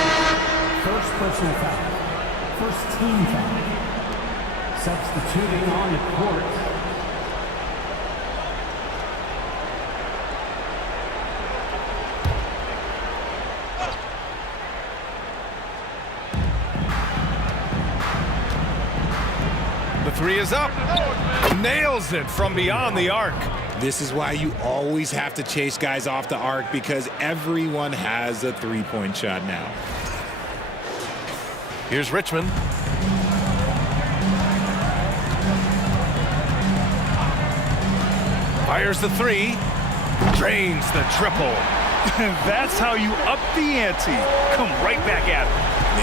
First personal foul. First team foul. Substituting on the court. The three is up. Nails it from beyond the arc. This is why you always have to chase guys off the arc, because everyone has a three-point shot now. Here's Richmond. Fires the three. Drains the triple. That's how you up the ante. Come right back at it.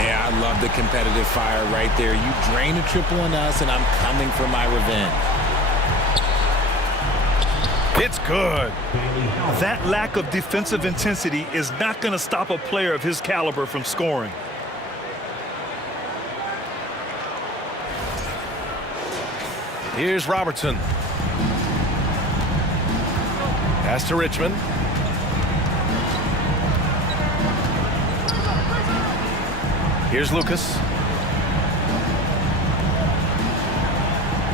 Yeah, I love the competitive fire right there. You drain a triple on us, and I'm coming for my revenge. It's good. That lack of defensive intensity is not going to stop a player of his caliber from scoring. Here's Robertson. Pass to Richmond. Here's Lucas.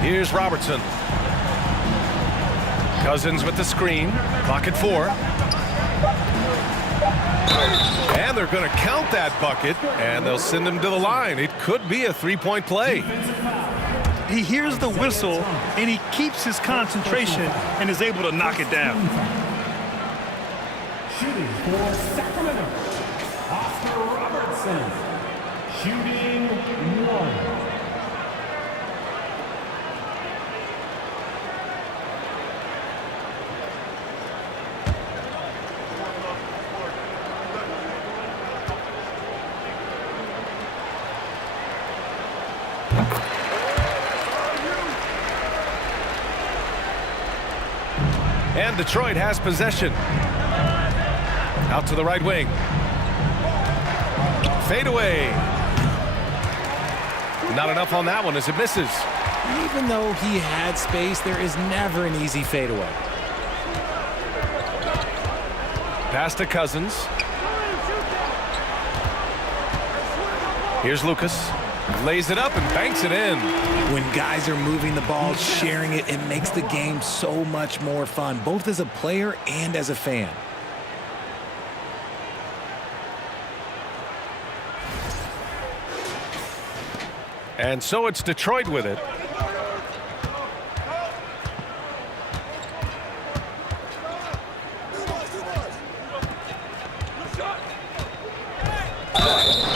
Here's Robertson. Cousins with the screen. Clock at 4. And they're going to count that bucket, and they'll send him to the line. It could be a three-point play. He hears the whistle, and he keeps his concentration and is able to knock it down. Shooting for Sacramento. Oscar Robertson. Shooting 1. And Detroit has possession. Out to the right wing. Fade away. Not enough on that one as it misses. Even though he had space, there is never an easy fadeaway. Pass to Cousins. Here's Lucas. Lays it up and banks it in. When guys are moving the ball, sharing it, it makes the game so much more fun, both as a player and as a fan. And so it's Detroit with it.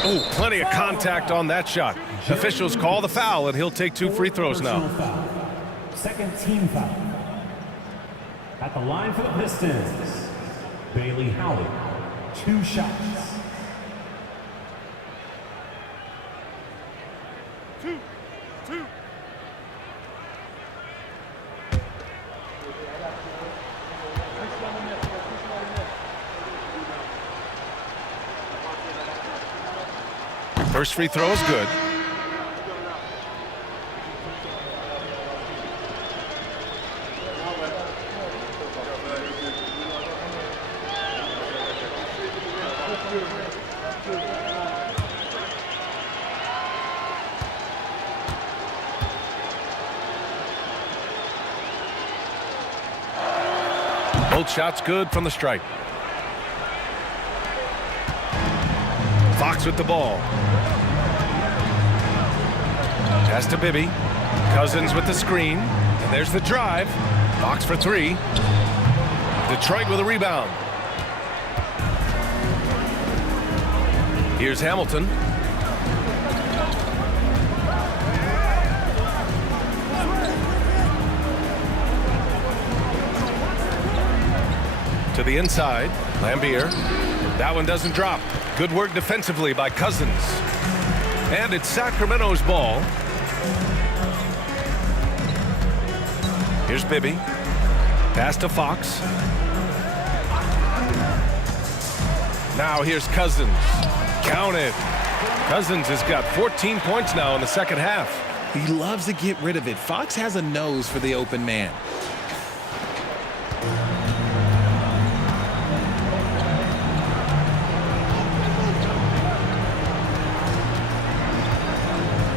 Oh, plenty of contact on that shot. Officials call the foul, and he'll take 2 free throws now. Second team foul. At the line for the Pistons, Bailey Howard. 2 shots. First free throw is good. Both shots good from the stripe. Fox with the ball. Pass to Bibby. Cousins with the screen. And there's the drive. Fox for three. Detroit with a rebound. Here's Hamilton. To the inside, Lambier. That one doesn't drop. Good work defensively by Cousins. And it's Sacramento's ball. Here's Bibby. Pass to Fox. Now here's Cousins. Count it. Cousins has got 14 points now in the second half. He loves to get rid of it. Fox has a nose for the open man.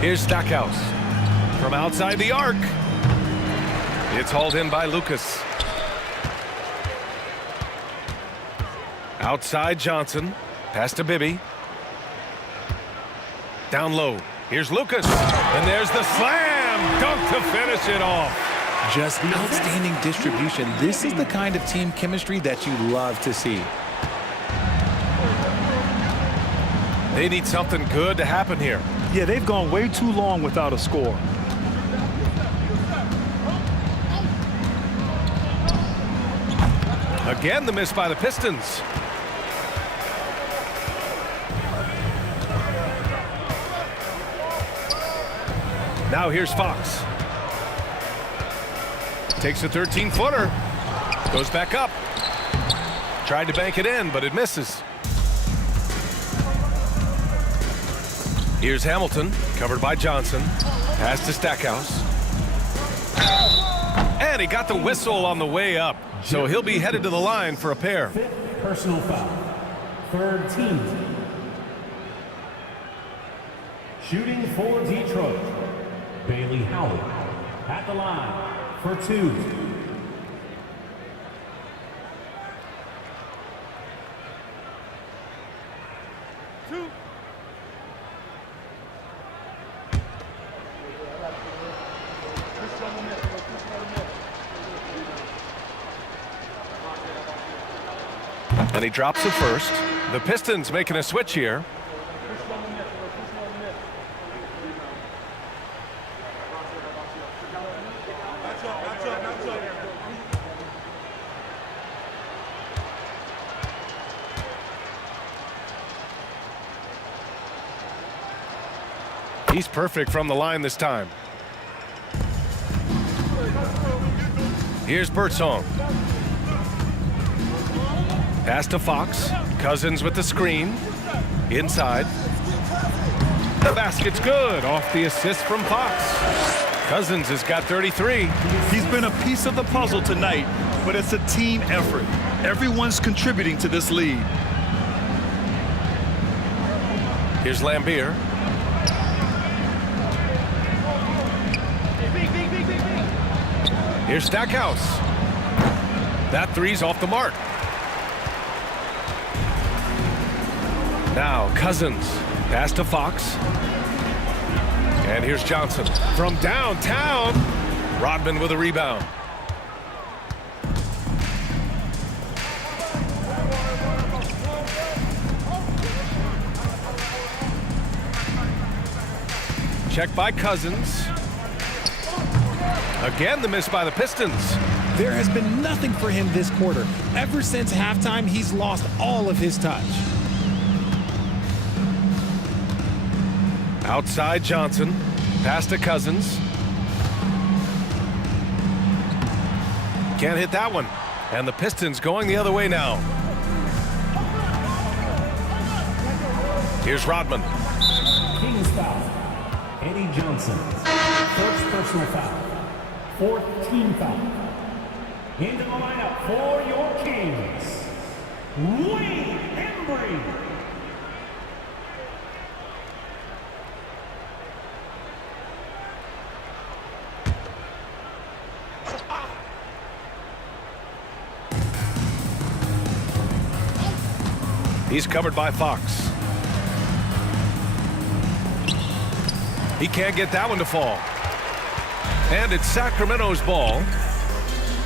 Here's Stackhouse. From outside the arc. It's hauled in by Lucas. Outside Johnson. Pass to Bibby. Down low. Here's Lucas. And there's the slam. Dunk to finish it off. Just outstanding distribution. This is the kind of team chemistry that you love to see. They need something good to happen here. Yeah, they've gone way too long without a score. Again, the miss by the Pistons. Now here's Fox. Takes a 13-footer. Goes back up. Tried to bank it in, but it misses. Here's Hamilton, covered by Johnson. Pass to Stackhouse. And he got the whistle on the way up. So he'll be headed to the line for a pair. Fifth personal foul. Third team. Shooting for Detroit. Bailey Howard at the line for two. And he drops it first. The Pistons making a switch here. He's perfect from the line this time. Here's Birdsong. Pass to Fox. Cousins with the screen. Inside. The basket's good. Off the assist from Fox. Cousins has got 33. He's been a piece of the puzzle tonight, but it's a team effort. Everyone's contributing to this lead. Here's Lambier. Here's Stackhouse. That three's off the mark. Now Cousins. Pass to Fox. And here's Johnson. From downtown. Rodman with a rebound. Check by Cousins. Again, the miss by the Pistons. There has been nothing for him this quarter. Ever since halftime, he's lost all of his touch. Outside Johnson. Pass to Cousins. Can't hit that one. And the Pistons going the other way now. Here's Rodman. Kings foul. Eddie Johnson. First personal foul. Fourth team foul. Into the lineup for your Kings, Wayne Embry. He's covered by Fox. He can't get that one to fall. And it's Sacramento's ball.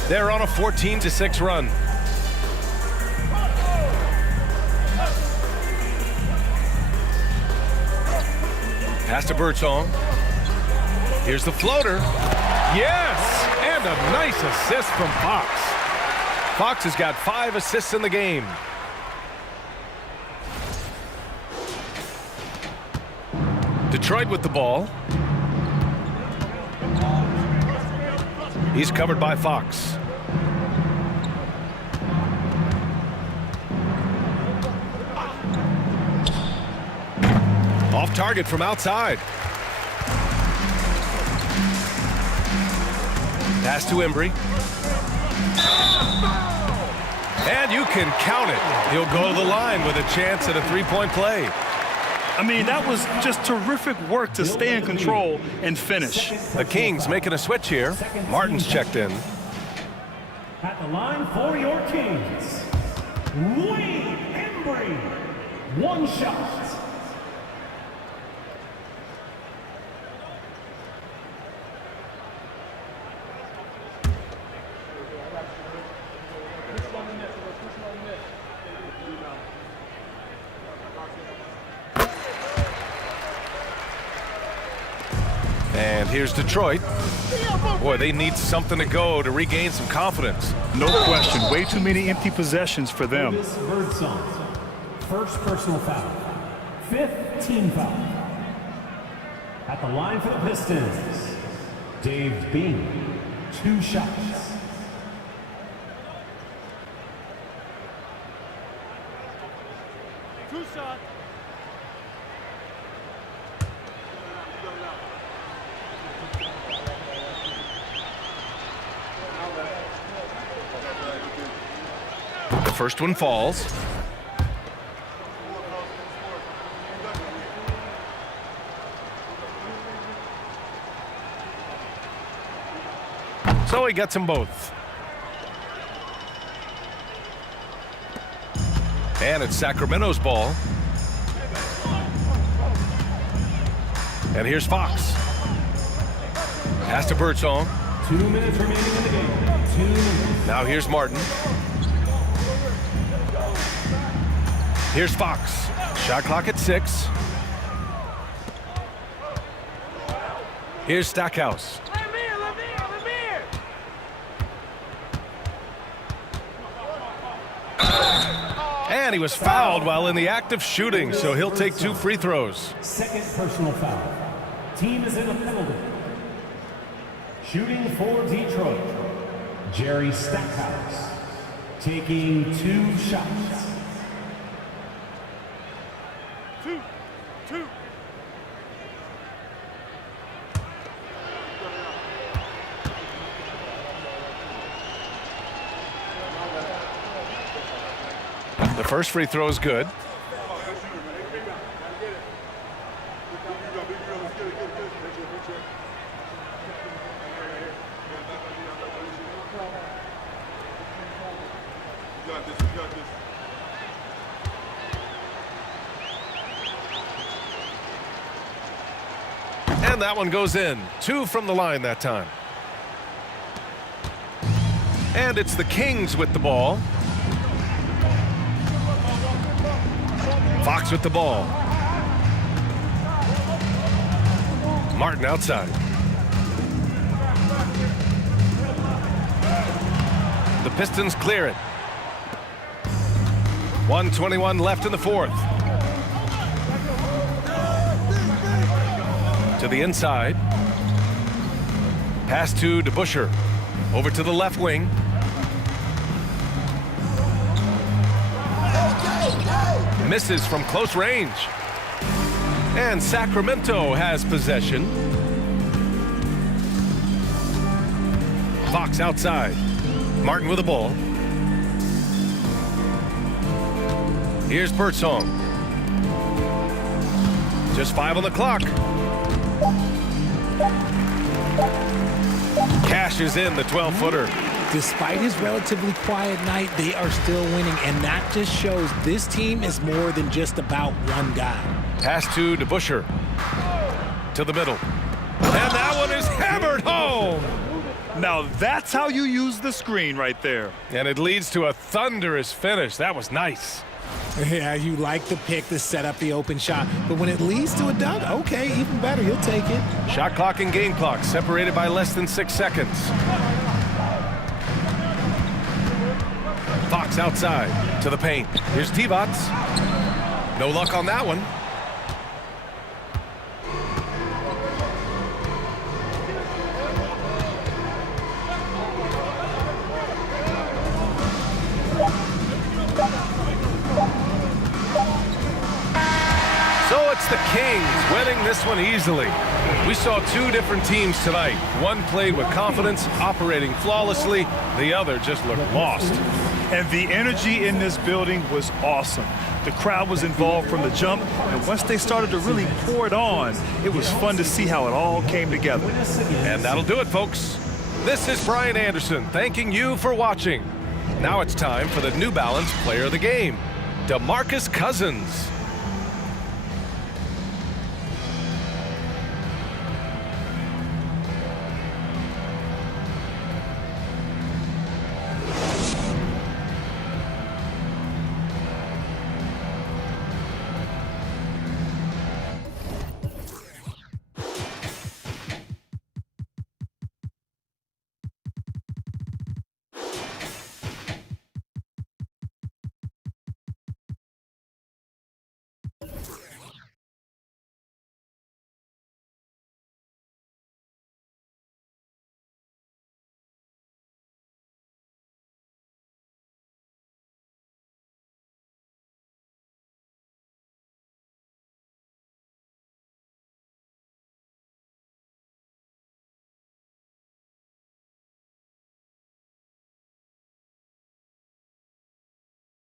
They're on a 14-6 run. Pass to Birdsong. Here's the floater. Yes! And a nice assist from Fox. Fox has got 5 assists in the game. Detroit with the ball. He's covered by Fox. Off target from outside. Pass to Embry. And you can count it. He'll go to the line with a chance at a three-point play. I mean, that was just terrific work to stay in control and finish. The Kings making a switch here. Martin's checked in. At the line for your Kings, Wayne Embry. 1 shot. And here's Detroit. Boy, they need something to go to regain some confidence. No question. Way too many empty possessions for them. Birdsong. First personal foul. 5th team foul. At the line for the Pistons, Dave Bean. 2 shots. The first one falls. So he gets them both. And it's Sacramento's ball. And here's Fox. Pass to Birdsong. 2 minutes remaining in the game. 2 minutes. Now here's Martin. Here's Fox. Shot clock at 6. Here's Stackhouse. And he was fouled while in the act of shooting, so he'll take 2 free throws. Second personal foul. Team is in a penalty. Shooting for Detroit, Jerry Stackhouse, taking 2 shots. 2. The first free throw is good. And that one goes in. 2 from the line that time. And it's the Kings with the ball. Fox with the ball. Martin outside. The Pistons clear it. 1:21 left in the 4th. To the inside. Pass to DeBusschere. Over to the left wing. Misses from close range. And Sacramento has possession. Fox outside. Martin with the ball. Here's Birdsong. Just 5 on the clock. Cashes in the 12-footer. Despite his relatively quiet night, they are still winning, and that just shows this team is more than just about one guy. Pass to DeBusschere. To the middle. And that one is hammered home. Now that's how you use the screen right there. And it leads to a thunderous finish. That was nice. Yeah, you like the pick to set up the open shot, but when it leads to a dunk, okay, even better, you'll take it. Shot clock and game clock separated by less than 6 seconds. Fox outside to the paint. Here's T-Bots. No luck on that one. So it's the Kings winning this one easily. We saw two different teams tonight. One played with confidence, operating flawlessly. The other just looked lost. And the energy in this building was awesome. The crowd was involved from the jump, and once they started to really pour it on, it was fun to see how it all came together. And that'll do it, folks. This is Brian Anderson thanking you for watching. Now it's time for the New Balance Player of the Game, DeMarcus Cousins.